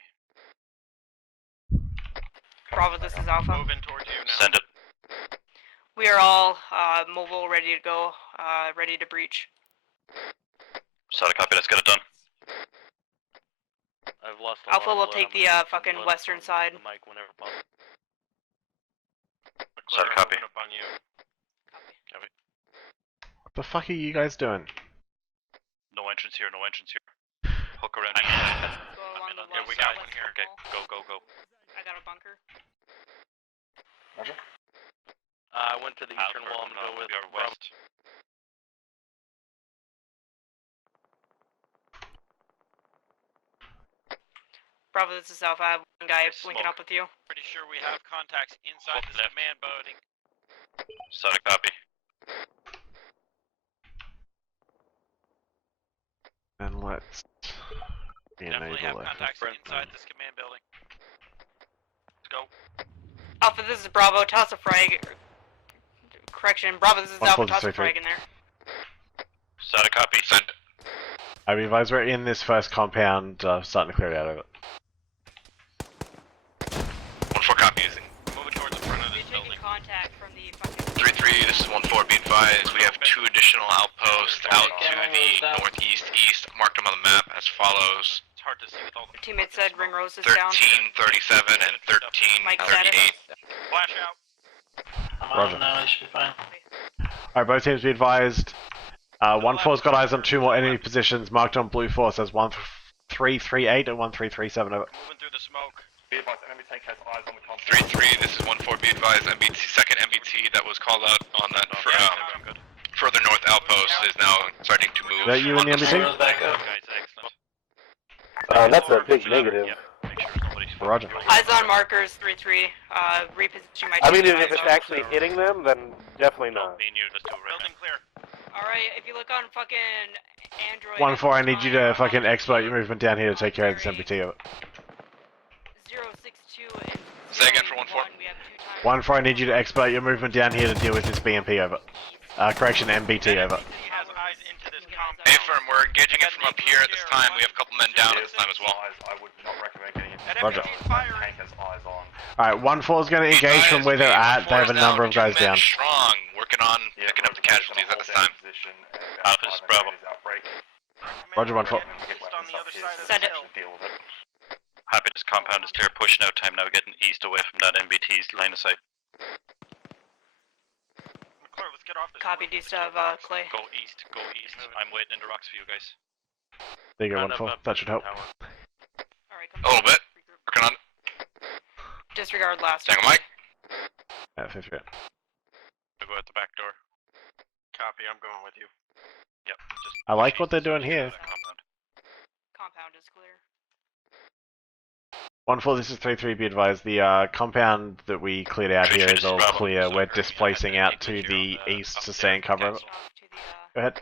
Bravo, this is Alpha. Moving towards you now. Send it. We are all mobile, ready to go, ready to breach. Solid copy. Let's get it done. I've lost a Alpha lot of will blood. take I'm the gonna get some fucking blood western from side. the mic whenever possible. Solid copy. Up on you. Copy. What the fuck are you guys doing? No entrance here. No entrance here. Hook around. Go along the Yeah, we west- got one western here. Okay. wall. Go. Go. Go. I got a bunker. Roger. I went to the eastern wall. I'm gonna go with your west. Bravo, this is Alpha. I have one guy Nice linking smoke. up with you. Pretty sure we have contacts inside Hook this left. command building. Solid copy. And let's Definitely have enable it. contacts inside this command building. Let's go. Alpha, this is Bravo. Toss a frag. Correction, Bravo, this is Alpha. 1-4, Toss a 3-3. frag in there. Solid copy. Send. I mean, advise we're in this first compound, starting to clear it out of it. 1-4 copies. Moving towards the front of We're this taking building. contact from the fucking... 3-3, this is 1-4, be advised, we have 2 additional outposts out to the northeast east. Marked them on the map as follows. It's hard to see with all the Teammate said ring roses down. 1337 and Mike said 1338. flash out. Roger. No, it should be fine. Alright, both teams be advised. 1-4's got eyes on 2 more enemy positions marked on blue force as 1338 and 1337 over. Moving through the smoke. Be advised, enemy tank has eyes on the compound. 3-3, this is 1-4, be advised, MBT, second MBT that was called out on that further north outpost is now starting to move. Is that you in the MBT? Back up. Guys, excellent. That's a big negative. Yep. Make sure nobody's Roger. Eyes on markers, 3-3. Reposition my I mean, team. if it's actually hitting them, then definitely not. Me and you, let's do it right Building clear. Alright, if you look on fucking Android... 1-4, I need you to fucking expedite your movement down here to take care of this MBT over. 062 and... Say again for 1-4. We have 2 times... 1-4, I need you to expedite your movement down here to deal with this BMP over. Correction, MBT over. He has eyes into this compound. Hey firm, we're engaging it from up here at this time. We have a couple men down at this time as well. I would not recommend getting into That Roger. MBT is firing. tank has eyes on. Alright, 1-4's gonna engage from where they're at. They have a number of guys down. Strong, working on picking up the casualties at this time. Alpha's Bravo. Roger, 1-4. Send it. Happy this compound is clear. Pushing out time now, getting east away from that MBT's line of sight. McClure, let's get off this. Copy, do still have Clay. Go east, go east. I'm waiting in the rocks for you guys. There you go, 1-4. That should help. Alright, come A little bit. regroup. Working on Disregard last. Tango Mike. Yeah, 50. We'll go out the back door. Copy, I'm going with you. Yep, just I like what they're doing here. compound. Compound is clear. 1-4, this is 3-3, be advised. The compound that we cleared out here is all clear. We're displacing out to the east to stay in cover of it. Off to the Go ahead.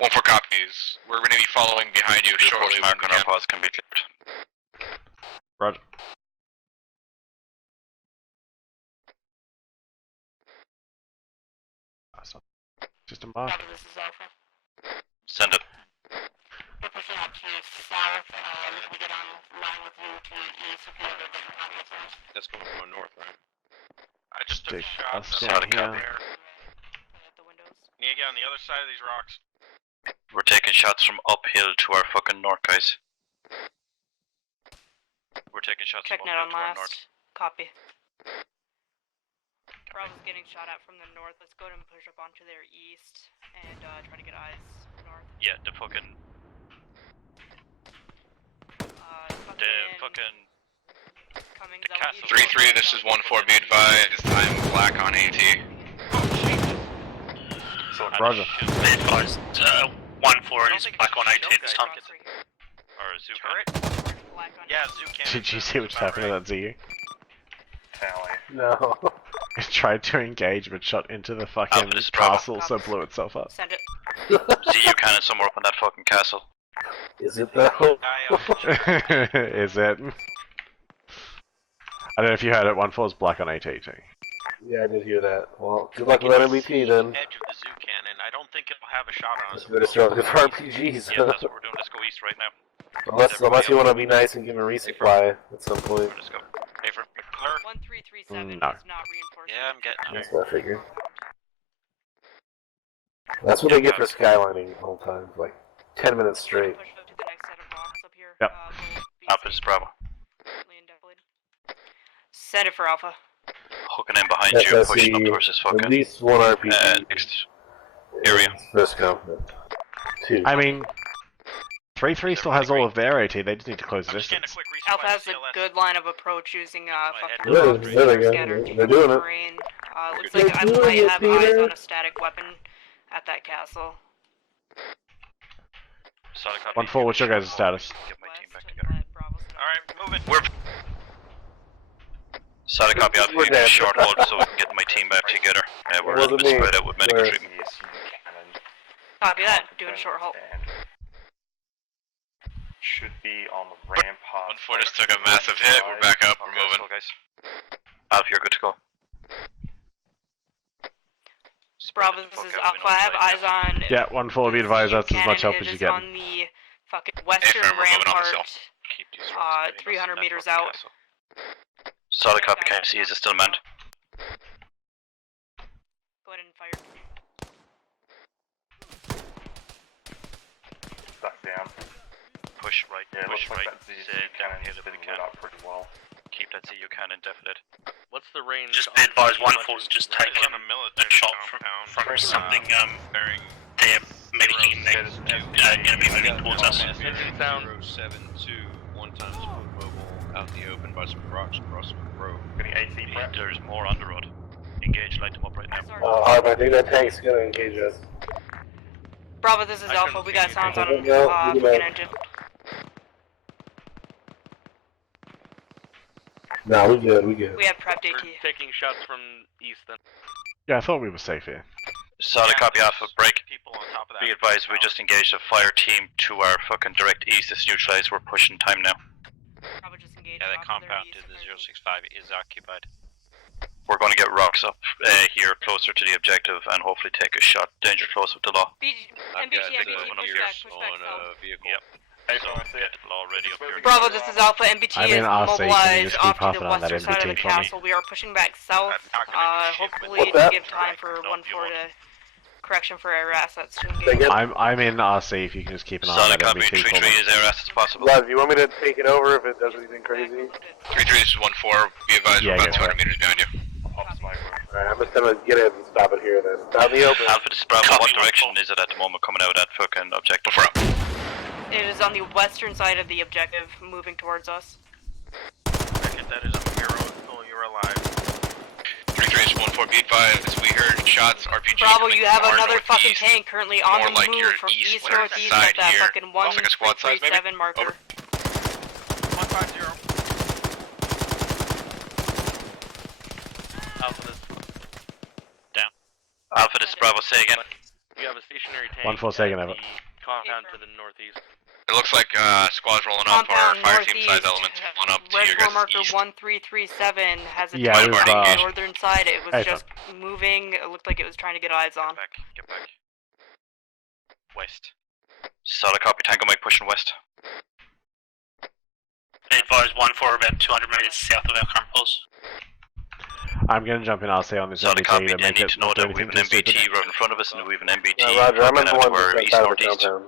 southeast. 1-4 copies. We're going to be following behind you shortly. Mark on our pause can be cleared. Roger. That's not just a mark. Copy, this is Alpha. Send it. We're pushing out to south. We get on line with you to east if you have a different coordinates. That's going north, right? I just took Stick a shot. us Solid down copy. here. At the windows. Need to get on the other side of these rocks. We're taking shots from uphill to our fucking north, guys. We're taking shots Check from net uphill on to our north. last. Copy. Bravo's getting shot at from the north. Let's go ahead and push up onto their east and try to get eyes north. Yeah, the fucking Coming. the castle. 3-3, this is 1-4, be advised. This time black on AT. Roger. Be advised, 1-4 is back on 18 this time. Or Zoo. Turret? Yeah, Zoo cannon. Did you see what's happened to that ZU? Tally. No. It tried to engage but shot into the fucking this is Bravo. castle, so blew itself up. Send it. ZU cannon somewhere up in that fucking castle. Is it though? Is it? I don't know if you heard it, 1-4's black on AT too. Yeah, I did hear that. Well, good luck with that MBT then. Edge of the Zoo cannon. I don't think it'll have a shot on us. Just better start with RPGs. Yeah, that's what we're doing. Let's go east right now. unless you want to be nice and give a resupply at some point. Let's go. Hey, for McClure? 1337 No. is not reinforced. Yeah, I'm getting That's what I figured. That's what they get for skylining the whole time, like 10 minutes straight. Push up to the next set of rocks up here. Yep. Alpha is Bravo. Send it for Alpha. Hooking in behind Yes, you, I pushing up see towards this at fucking least one RPG. next area. First compound. 2. I mean, 3-3 still has all of their AT, they just need to close the distance. Alpha has a good line of approach using fucking Really? rocks There they that are go. scattered They're to doing the it. terrain. Looks They're like I doing might it, have eyes Peter. on a static weapon at that castle. Solid copy. 1-4, what's your guys' status? Get my team back together. Alright, moving. We're... Solid copy, Alpha, you do a short hold so we can get my team back together. We're a little bit spread out with medical treatment. Copy that, doing a short halt. Should be on the rampart. 1-4 just took a massive hit. We're back up. We're moving. Guys. Alpha, you're good to go. Bravo, this is Alpha. I have eyes on. Yeah, 1-4, be advised, that's as much help as you get. On the fucking western rampart, 300 meters out. Solid copy, can you see? Is it still manned? Go ahead and fire. Back down. Push right, Yeah, push looks like right. that ZU Sit down, cannon's hit it been if you lit can. up pretty well. Keep that ZU cannon definite. What's the range? Just on be advised, the 1-4's just taken On a a military shot from something, bearing they're medicating, they're gonna be moving towards us. Engine 072, 1 times foot mobile, out in the open by some rocks across the road. Getting AC prep. There's more on the road. Engage, light them up right now. Hardman, I think that tank's gonna engage us. Bravo, this is Alpha. We got sounds on Yeah, fucking engine. Nah, we good, we good. We have prepped AT. We're taking shots from east then. Yeah, I thought we were safe here. Solid copy, Alpha, break. people on top of that. Be advised, we just engaged a fire team to our fucking direct east. It's neutralized, we're pushing time now. Bravo, just engaged. Yeah, the off to their compound east, to the apparently. 065 is occupied. We're going to get rocks up here closer to the objective and hopefully take a shot. Danger close with the law. I've MBT, got MBT, push ears back, push back on south. a vehicle. Yep. Hey, so I see it. Law ready up here. Bravo, this is Alpha. MBT I'm is in RC, can you mobilized just off keep to the puffing on that western side of the MBT for me? castle. We are pushing back south. I'm not gonna do shit, Hopefully What's to that? give time for 1-4 to correction for air assets to Say engage. again? I'm in RC, if you can just keep an eye on Solid that copy, MBT for 3-3 me. is air assets possible. Lev, you want me to take it over if it does anything crazy? 3-3, this is 1-4. Be advised, Yeah, we're about get 200 meters behind you. Pop sniper. Alright, I'm just gonna get it and stop it here then. Out in the open. Alpha, this is Bravo. Copy, What direction 1-4. is it at the moment coming out at fucking objective? We're up. It is on the western side of the objective, moving towards us. That is a hero. Oh, you're alive. 3-3 is 1-4. Be advised, we heard shots, RPG. Bravo, coming you have from our another fucking northeast. tank currently on More the like move your from east, east whatever northeast side at that here. fucking Almost like a squad size, maybe? 1337 marker. Over. 150. Alpha, this, Alpha, this is Bravo. Say again. you have a stationary tank 1-4 second, at Evan. the compound to the northeast. It looks like squad's rolling up, our Compound fire team size northeast. elements rolling up to your Reservoir guys' marker east. 1337 has a Yeah, tank it was, on the engaged. northern side. It was Hey, just moving. It looked like it was trying to get eyes on. Get back. West. Solid copy. Tango Mike pushing west. Be advised, 1-4 about 200 meters south of our current pulse. I'm gonna jump in RC on this Solid copy. MBT to They make need it to know not do that we anything have an too MBT stupid. right in front of us and we have an MBT Yeah, Roger, I coming remember out one to our just east out of the northeast. compound.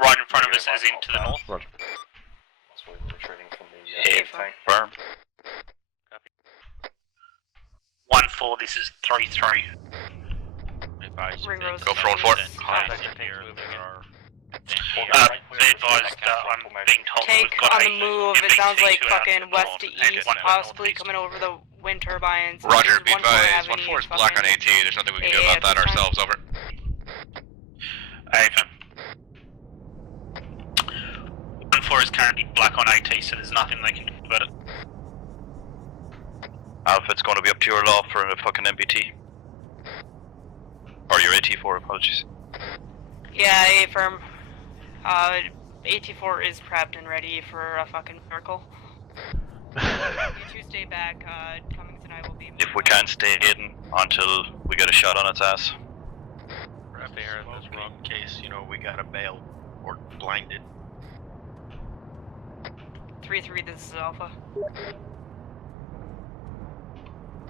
Right in front of us as in to the north. Roger. That's why we're retreating from the Yeah, tank. Firm. 1-4, this is 3-3. Ring road. Go for 1-4. Be advised, I'm being told Tank we've got on a the move. It MBT sounds like to our fucking west to north and east, one to our possibly northeast. coming over the wind turbines. Roger, Does be 1-4 have advised, any 1-4 is black on fucking- AT. There's nothing we can do Yeah, about that this time. ourselves, over. Affirm. 1-4 is currently black on AT, so there's nothing they can do about it. Alpha, it's going to be up to your law for a fucking MBT. Or your AT4, apologies. Yeah, A-firm. AT4 is prepped and ready for a fucking miracle. You two stay back. Coming tonight will be. If we can't stay hidden until we get a shot on its ass. We're up there in this wrong case, we got a bail or blinded. 3-3, this is Alpha.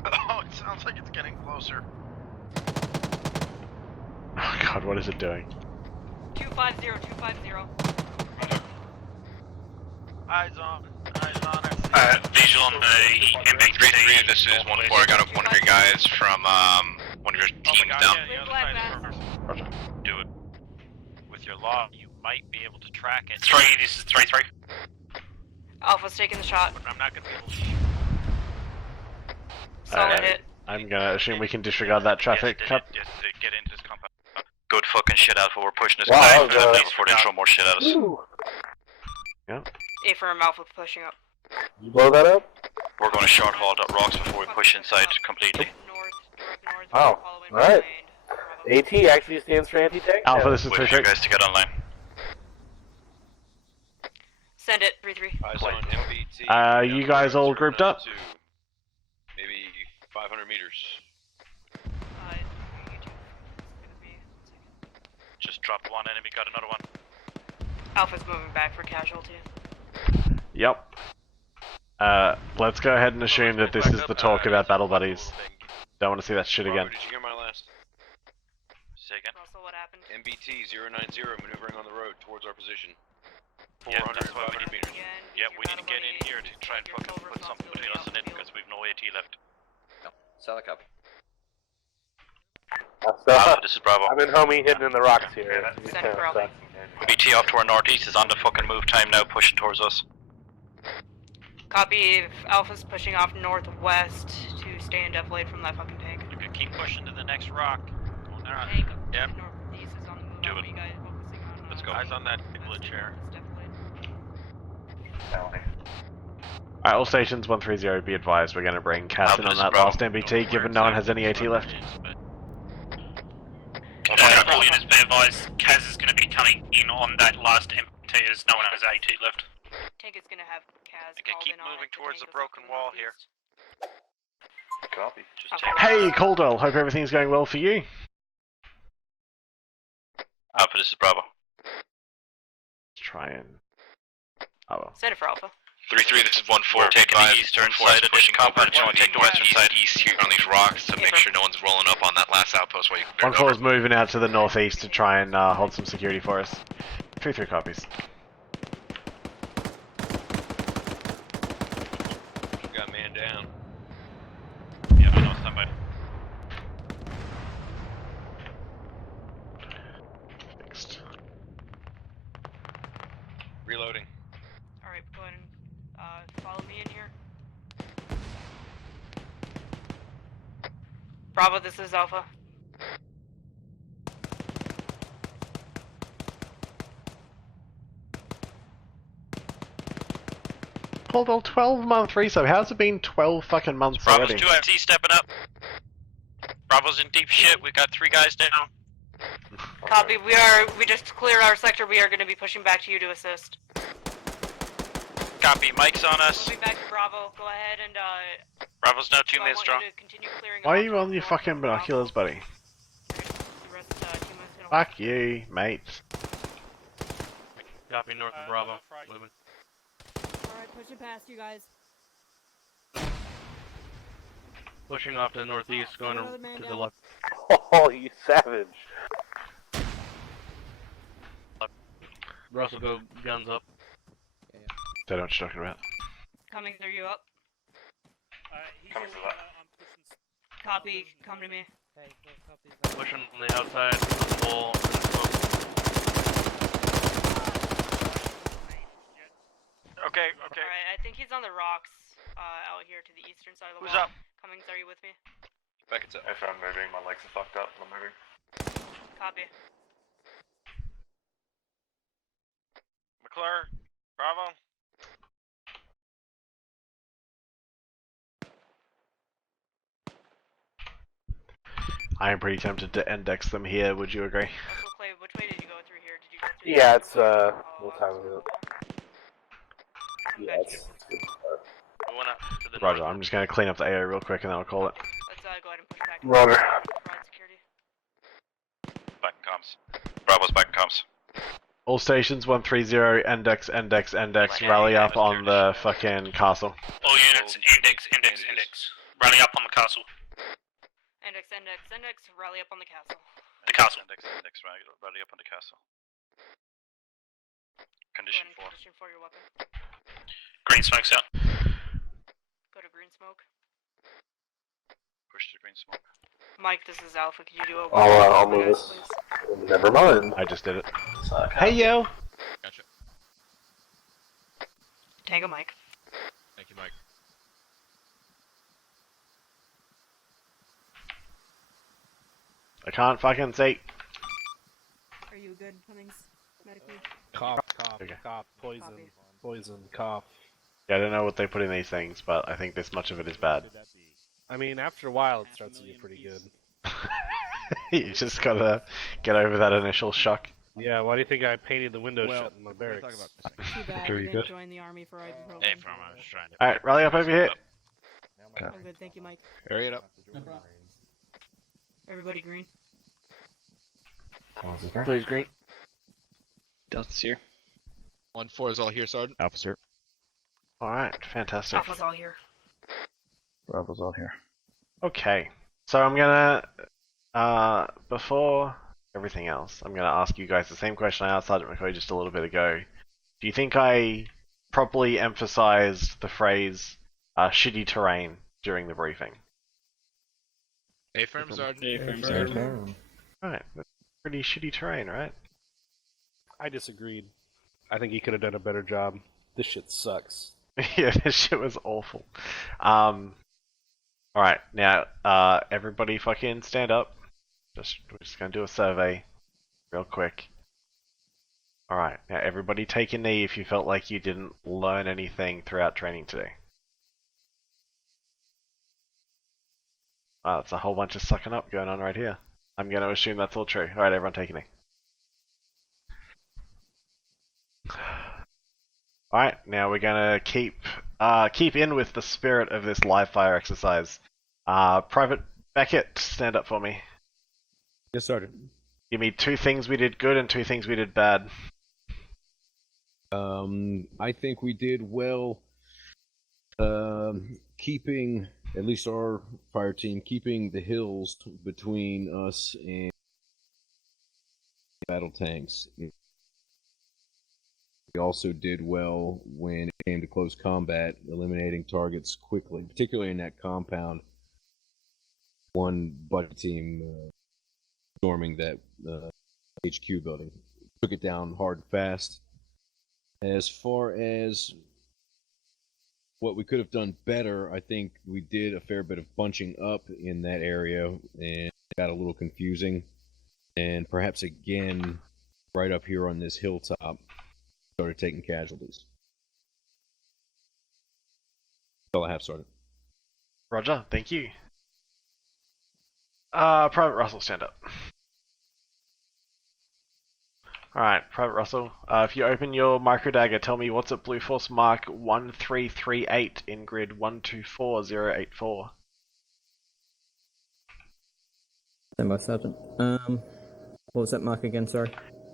Oh, it sounds like it's getting closer. Oh god, what is it doing? 250, 250. Eyes on. Visual on the MBT. 3-3, this is 1-4. I got one of your guys from one of your teams down. Black Bass. Do it. With your law, you might be able to track it. 3, this is 3-3. Alpha's taking the shot. But I'm not gonna be able to. Solid hit. I'm gonna assume we can disregard that traffic cup. Yes, get into this compound. Good fucking shit, Alpha. We're pushing this Wow, guy. that was, Please for intro more shit at us. Yeah. A-firm Alpha pushing up. You blow that up? We're going to short haul that rocks before we push inside completely. Oh, alright. AT actually stands for anti-tank? Alpha, this is Wait for you 3-3. guys to get online. Send it, 3-3. Eyes on MBT. You guys all grouped up? Maybe 500 meters. Just dropped one enemy, got another one. Alpha's moving back for casualty. Yep. Let's go ahead and assume that this is the talk about battle buddies. Don't want to see that shit Bravo, again. did you hear my last? Say again. Russell, what happened? MBT 090 maneuvering on the road towards our position. Yeah, 400, that's why we 500 need, meters. yeah, we need to get in here to try and fucking put something between us and it because we've no AT left. Solid copy. Alpha, this is Bravo. I've been homie hidden in the rocks here. Send it for Alpha. BT off to our northeast is on the fucking move time now, pushing towards us. Copy, Alpha's pushing off northwest to stay in defilade from that fucking tank. You can keep pushing to the next rock. Going there. Tank Yep. northeast is on the move. Do What it. are you guys focusing on? Let's go. Eyes on that glitch chair. Alright, all stations 130, be advised, we're gonna bring Cass in on that last MBT, given no one has any AT left. All units be advised, Kaz is going to be coming in on that last MT as no one has AT left. Tank is gonna have Kaz Okay, called keep in on moving it. towards the tank is broken off to wall here. northeast. Copy. Just Okay. take Hey, Caldwell, hope everything's going well for you. Alpha, this is Bravo. Let's try and... Oh well. Send it for Alpha. 3-3, this is 1-4. We're taking the Advise, eastern 1-4 is side of this pushing compound. over You want to take the western side? east here on these rocks to make sure no one's rolling up on that last outpost while you clear it 1-4 over. is moving out to the northeast to try and hold some security for us. 3-3 copies. We got man down. Yeah, I know, stand by. Fixed. Reloading. Alright, go ahead and follow me in here. Bravo, this is Alpha. Caldwell, 12-month resub. How's it been 12 fucking months Bravo's already? 2FT stepping up. Bravo's in deep shit. We've got 3 guys down. Copy, we just cleared our sector, we are gonna be pushing back to you to assist. Copy. Mike's on us. Moving back to Bravo, go ahead and Bravo's now 2 so I minutes want strong. you to continue clearing Why are off you on your north fucking of Bravo. binoculars, buddy? The rest, 2 minutes gonna Fuck you, mate. Copy north of Bravo. Moving. Alright, pushing past you guys. Pushing off to the northeast, going Another man to the down. left. Oh, you savage. Russell, go guns up. Don't know what you're talking about. coming through you up. Coming to that. Copy, come to me. Hey, copy that. Pushing on the outside of the wall. And smoke. Okay, okay. Alright, I think he's on the rocks out here to the eastern side of the Who's wall. up? Cummings, are you with me? Back it's up. If I'm moving, my legs are fucked up. I'm moving. Copy. McClure, Bravo. I am pretty tempted to index them here, would you agree? Russell Clay, which way did you go through here? Did you go through Yeah, it's, Oh, what time is it? Yeah, it's We went up to the Roger, north. I'm just gonna clean up the AO real quick and then I'll call it. Let's go ahead and push back. Roger. Provide security. Back in comms. Bravo's back in comms. All stations 130, index, rally up on the fucking castle. All units, index. Rally up on the castle. Index, rally up on the castle. The castle. Index, rally up on the castle. Go Condition ahead and 4. condition for your weapon. Green smoke's out. Go to green smoke. Push the green smoke. Mike, this is Alpha. Could you do a I'll oh my move God, this. please? Never mind. I just did it. Solid Hey copy. yo! Gotcha. Tango Mike. Thank you, Mike. I can't fucking see. Are you good, Cummings? Medically? Cough, cough, Okay. cough, poison, Copy. poison, cough. Yeah, I don't know what they put in these things, but I think this much of it is bad. I mean, after a while, it starts to get pretty good. You just gotta get over that initial shock. Yeah, why do you think I painted the window shut in my barracks? Too bad Very you didn't good. join the army for ibuprofen. Hey, from I was trying to. Alright, rally up over here. Oh, good. Thank you, Mike. Hurry it up. Everybody green. Please, green. Delta's here. 1-4 is all here, Sergeant. Officer. Alright, fantastic. Alpha's all here. Bravo's all here. Okay, so I'm gonna, before everything else, I'm gonna ask you guys the same question I asked Sergeant McCoy just a little bit ago. Do you think I properly emphasized the phrase, shitty terrain during the briefing? Affirm, Sergeant. Affirm, Sergeant. Right, that's pretty shitty terrain, right? I disagreed. I think he could have done a better job. This shit sucks. Yeah, this shit was awful. Alright, now, everybody fucking stand up. We're just gonna do a survey real quick. Alright, now everybody take a knee if you felt like you didn't learn anything throughout training today. Wow, that's a whole bunch of sucking up going on right here. I'm gonna assume that's all true. Alright, everyone take a knee. Alright, now we're gonna keep in with the spirit of this live fire exercise. Private Beckett, stand up for me. Yes, Sergeant. Give me 2 things we did good and 2 things we did bad. I think we did well keeping, at least our fire team, keeping the hills between us and battle tanks. We also did well when it came to close combat, eliminating targets quickly, particularly in that compound. One buddy team storming that HQ building. Took it down hard and fast. As far as what we could have done better, I think we did a fair bit of bunching up in that area and it got a little confusing. And perhaps again, right up here on this hilltop, started taking casualties. That's all I have, Sergeant. Roger, thank you. Private Russell, stand up. Alright, Private Russell, if you open your microdagger, tell me what's at Blue Force Mark 1338 in grid 124084. Stand by, Sergeant. What was that mark again, sorry?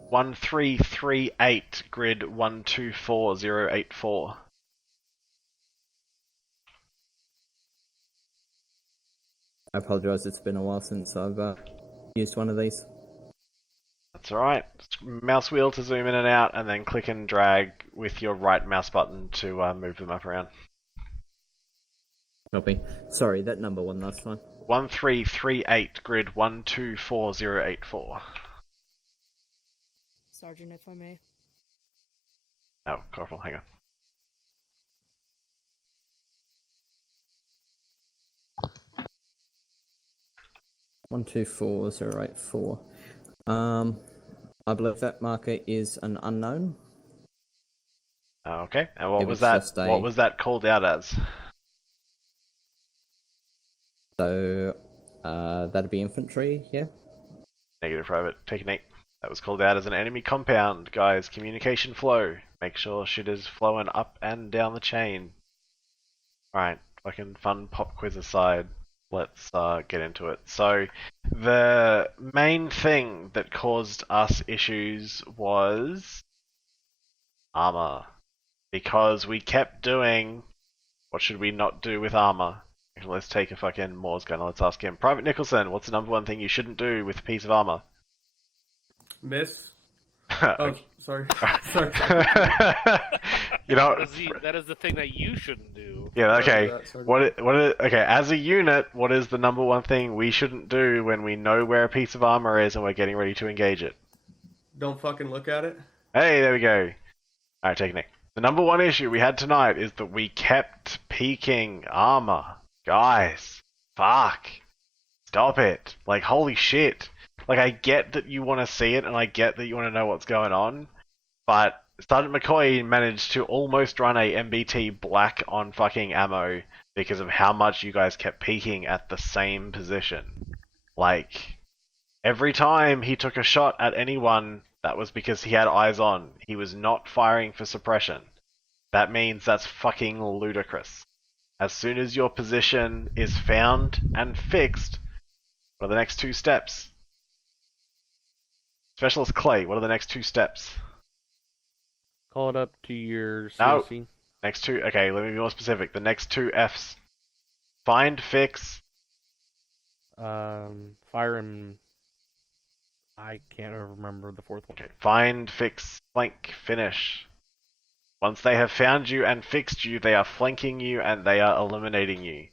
1338, grid 124084. I apologise, it's been a while since I've used one of these. That's alright. Mouse wheel to zoom in and out, and then click and drag with your right mouse button to move them up around. Copy. Sorry, that number one last time. 1338, grid 124084. Sergeant, if I may. Oh, Corporal, hang on. One 124084. I believe that marker is an unknown. Okay, and what It was was that? just a- What was that called out as? So that'd be infantry, yeah. Negative, Private. Take an 8. That was called out as an enemy compound, guys. Communication flow. Make sure shit is flowing up and down the chain. Alright, fucking fun pop quiz aside. Let's get into it. So, the main thing that caused us issues was armor. Because we kept doing what should we not do with armor? Let's take a fucking Moore's gun and let's ask him. Private Nicholson, what's the number one thing you shouldn't do with a piece of armor? Miss. Oh, sorry. Sorry. You know, that is the thing that you shouldn't do. yeah, okay. Okay, as a unit, what is the number one thing we shouldn't do when we know where a piece of armor is and we're getting ready to engage it? Don't fucking look at it. Hey, there we go. Alright, take Nick. The number one issue we had tonight is that we kept peeking armor. Guys, fuck. Stop it. Like, holy shit. Like, I get that you want to see it and I get that you want to know what's going on, but Sergeant McCoy managed to almost run a MBT black on fucking ammo because of how much you guys kept peeking at the same position. Like, every time he took a shot at anyone, that was because he had eyes on. He was not firing for suppression. That means that's fucking ludicrous. As soon as your position is found and fixed, what are the next two steps? Specialist Clay, what are the next two steps? Call it up to your No. CSC. Next two, okay, let me be more specific. The next two Fs. Find, fix. Fire and... I can't remember the fourth one. Okay, find, fix, flank, finish. Once they have found you and fixed you, they are flanking you and they are eliminating you.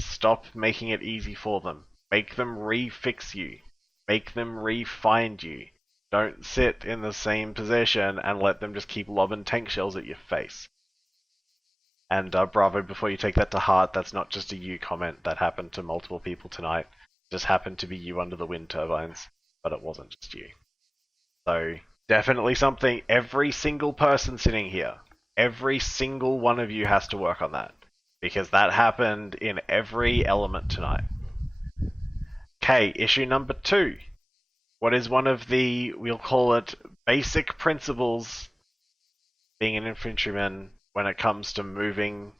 Stop making it easy for them. Make them re-fix you. Make them re-find you. Don't sit in the same position and let them just keep lobbing tank shells at your face. And Bravo, before you take that to heart, that's not just a you comment. That happened to multiple people tonight. It just happened to be you under the wind turbines, but it wasn't just you. So, definitely something every single person sitting here, every single one of you has to work on that. Because that happened in every element tonight. Okay, issue number 2. What is one of the, we'll call it, basic principles being an infantryman when it comes to moving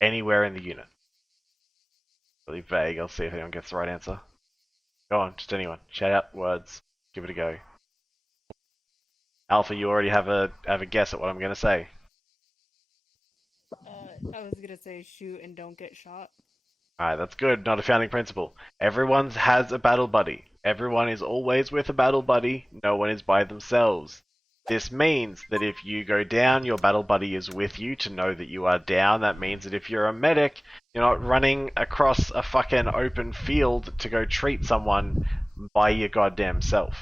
anywhere in the unit? Really vague, I'll see if anyone gets the right answer. Go on, just anyone. Shout out words. Give it a go. Alpha, you already have a guess at what I'm going to say. I was gonna say shoot and don't get shot. Alright, that's good. Not a founding principle. Everyone has a battle buddy. Everyone is always with a battle buddy. No one is by themselves. This means that if you go down, your battle buddy is with you to know that you are down. That means that if you're a medic, you're not running across a fucking open field to go treat someone by your goddamn self.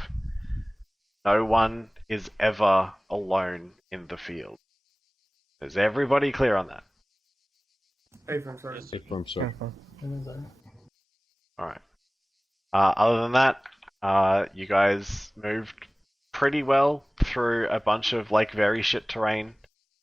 No one is ever alone in the field. Is everybody clear on that? Alright. Other than that, you guys moved pretty well through a bunch of like very shit terrain,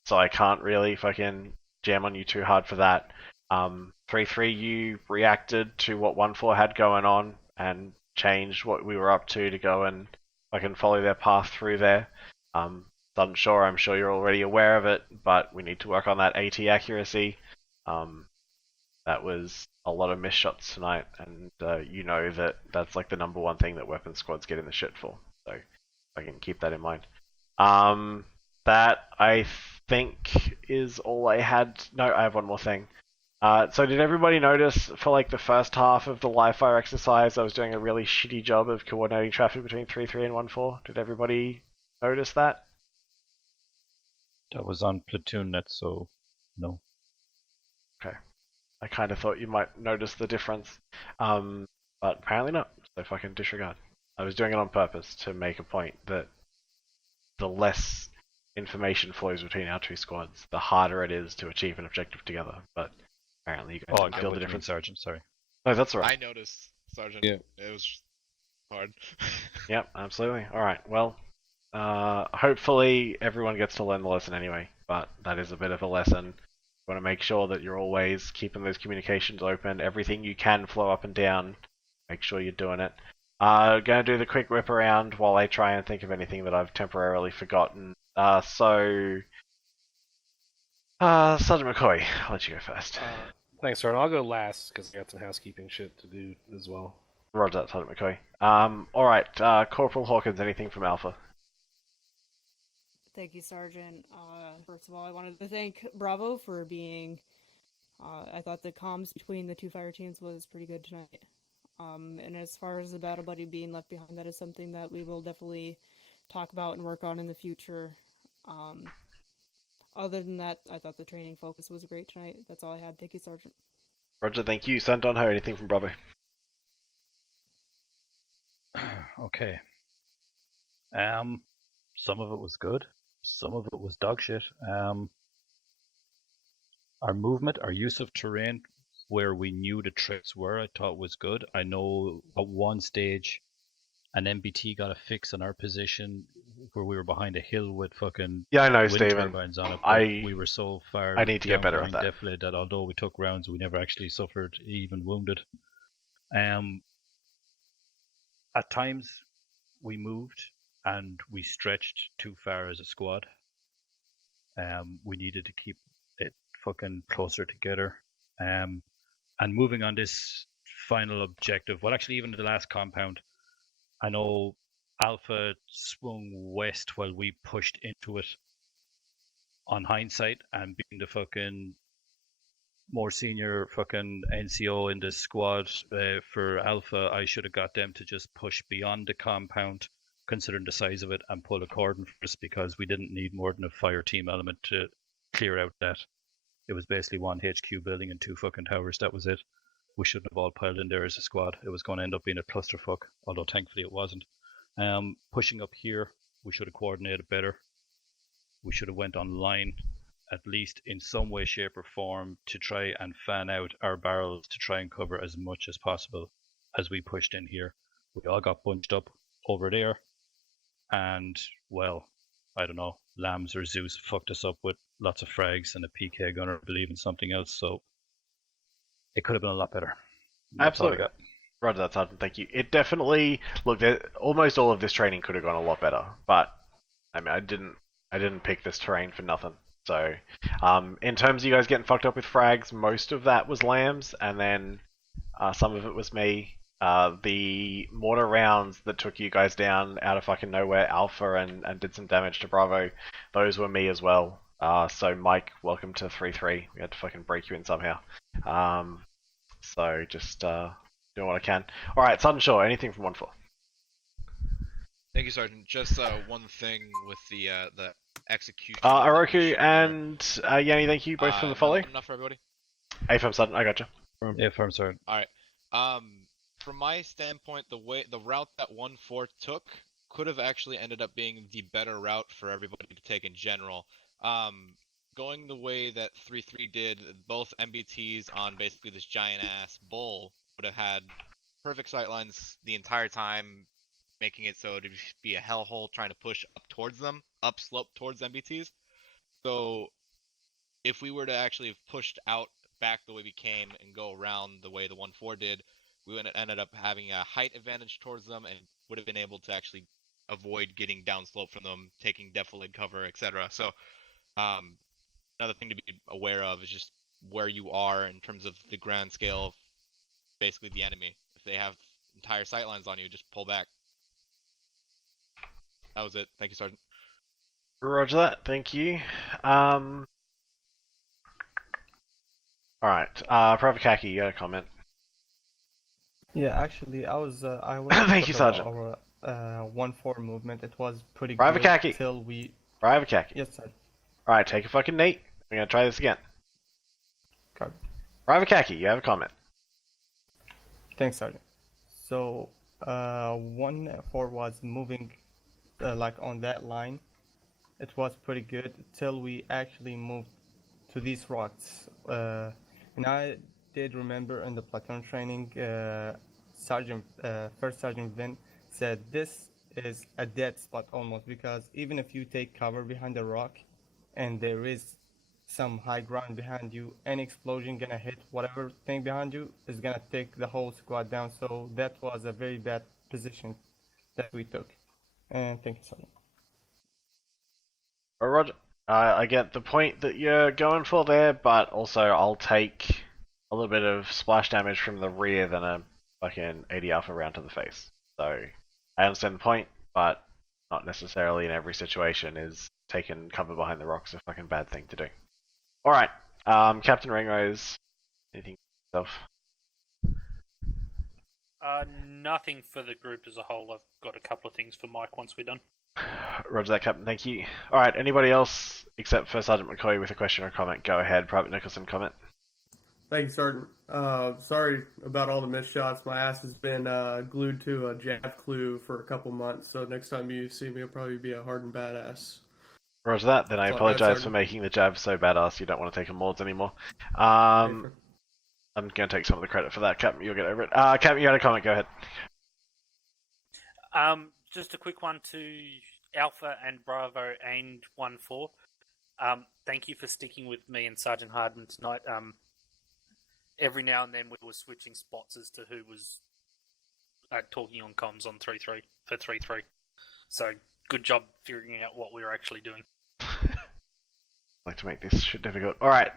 so I can't really fucking jam on you too hard for that. 3-3, you reacted to what 1-4 had going on and changed what we were up to go and fucking follow their path through there. I'm sure you're already aware of it, but we need to work on that AT accuracy. That was a lot of missed shots tonight, and you know that's like the number one thing that weapon squads get in the shit for. So I can keep that in mind. That I think is all I had. No, I have one more thing. So did everybody notice for like the first half of the live fire exercise, I was doing a really shitty job of coordinating traffic between 3-3 and 1-4? Did everybody notice that? That was on platoon net, so no. Okay. I kind of thought you might notice the difference. But apparently not, so fucking disregard. I was doing it on purpose to make a point that the less information flows between our two squads, the harder it is to achieve an objective together. But apparently you guys didn't feel the difference. Sergeant, sorry. No, that's alright. I noticed, Sergeant. Yeah. It was hard. Yep, absolutely. Alright, well, hopefully everyone gets to learn the lesson anyway, but that is a bit of a lesson. You want to make sure that you're always keeping those communications open. Everything you can flow up and down, make sure you're doing it. Gonna do the quick whip around while I try and think of anything that I've temporarily forgotten. Sergeant McCoy, I'll let you go first. Thanks, Sergeant. I'll go last because I got some housekeeping shit to do as well. Roger that, Sergeant McCoy. Alright, Corporal Hawkins, anything from Alpha? Thank you, Sergeant. First of all, I wanted to thank Bravo for being... I thought the comms between the two fire teams was pretty good tonight. And as far as the battle buddy being left behind, that is something that we will definitely talk about and work on in the future. Other than that, I thought the training focus was great tonight. That's all I had. Thank you, Sergeant. Roger, thank you. Send on her anything from Bravo. Okay. Some of it was good. Some of it was dog shit. Our movement, our use of terrain where we knew the traits were, I thought was good. I know at one stage an MBT got a fix on our position where we were behind a hill with fucking Yeah, I know, wind Steven. turbines on it. But we were so far I need to get better at that. deflated that although we took rounds, we never actually suffered even wounded. At times we moved and we stretched too far as a squad. We needed to keep it fucking closer together. And moving on this final objective, well, actually, even the last compound, I know Alpha swung west while we pushed into it. On hindsight, and being the fucking more senior fucking NCO in this squad for Alpha, I should have got them to just push beyond the compound, considering the size of it, and pull a cordon for us because we didn't need more than a fire team element to clear out that. It was basically one HQ building and 2 fucking towers. That was it. We shouldn't have all piled in there as a squad. It was going to end up being a clusterfuck, although thankfully it wasn't. Pushing up here, we should have coordinated better. We should have went online, at least in some way, shape, or form, to try and fan out our barrels to try and cover as much as possible as we pushed in here. We all got bunched up over there, and, well, I don't know, Lambs or Zeus fucked us up with lots of frags and a PK gunner, I believe, in something else, so it could have been a lot better. Absolutely. Roger that, Sergeant. Thank you. It definitely, look, almost all of this training could have gone a lot better, but I mean, I didn't pick this terrain for nothing. So, in terms of you guys getting fucked up with frags, most of that was Lambs, and then some of it was me. The mortar rounds that took you guys down out of fucking nowhere, Alpha, and did some damage to Bravo, those were me as well. So Mike, welcome to 3-3. We had to fucking break you in somehow. So just doing what I can. Alright, Sudden Shore, anything from 1-4? Thank you, Sergeant. Just one thing with the execution. Oroku and Yanni, thank you both for the follow. Enough for everybody? A-Firm Sudden, I gotcha. A-Firm Sergeant. Alright. From my standpoint, the route that 1-4 took could have actually ended up being the better route for everybody to take in general. Going the way that 3-3 did, both MBTs on basically this giant-ass bull would have had perfect sightlines the entire time, making it so to be a hellhole trying to push up towards them, upslope towards MBTs. So if we were to actually have pushed out back the way we came and go around the way the 1-4 did, we would have ended up having a height advantage towards them and would have been able to actually avoid getting downslope from them, taking defilade cover, etc. So another thing to be aware of is just where you are in terms of the grand scale of basically the enemy. If they have entire sightlines on you, just pull back. That was it. Thank you, Sergeant. Roger that. Thank you. Alright. Pravakaki, you got a comment? Yeah, actually, I was Thank you, Sergeant. Our 1-4 movement. It was pretty Pravakaki. good till we... Pravakaki. Yes, sir. Alright, take a fucking knee. We're gonna try this again. Copy. Pravakaki, you have a comment. Thanks, Sergeant. So, 1-4 was moving like on that line. It was pretty good till we actually moved to these rocks. And I did remember in the platoon training, First Sergeant Vin said this is a dead spot almost, because even if you take cover behind a rock and there is some high ground behind you, any explosion gonna hit whatever thing behind you is gonna take the whole squad down. So that was a very bad position that we took. And thank you, Sergeant. Roger. I get the point that you're going for there, but also I'll take a little bit of splash damage from the rear than a fucking 80 alpha round to the face. So I understand the point, but not necessarily in every situation is taking cover behind the rocks a fucking bad thing to do. Alright, Captain Ringrose, anything for yourself? Nothing for the group as a whole. I've got a couple of things for Mike once we're done. Roger that, Captain. Thank you. All right. Anybody else except for Sergeant McCoy with a question or comment? Go ahead. Private Nicholson, comment. Thank you, Sergeant. Sorry about all the missed shots. My ass has been glued to a jav clue for a couple months, so next time you see me, I'll probably be a hardened badass. Roger that. Then I That's all I got, apologize for Sergeant. making the jab so badass you don't want to take a mods anymore. I'm going to take some of the credit for that, Captain. You'll get over it. Captain, you had a comment. Go ahead. Just a quick one to Alpha and Bravo and 1-4. Thank you for sticking with me and Sergeant Hardman tonight. Every now and then we were switching spots as to who was talking on comms on 3-3 for 3-3. So good job figuring out what we were actually doing. I'd like to make this shit difficult. Alright,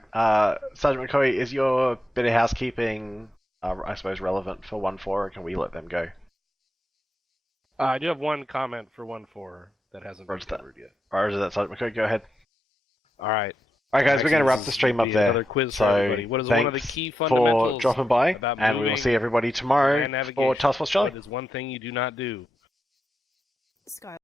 Sergeant McCoy, is your bit of housekeeping, I suppose, relevant for 1-4, or can we let them go? I do have one comment for 1-4 that hasn't been covered yet. Roger that, Sergeant McCoy, go ahead. Alright. Alright guys, we're going to wrap the stream up there. Quiz so for everybody. What is one of the thanks key for fundamentals dropping by, about and we will moving see everybody tomorrow and for Task Force Charlie. What is one thing you do not do? Sky.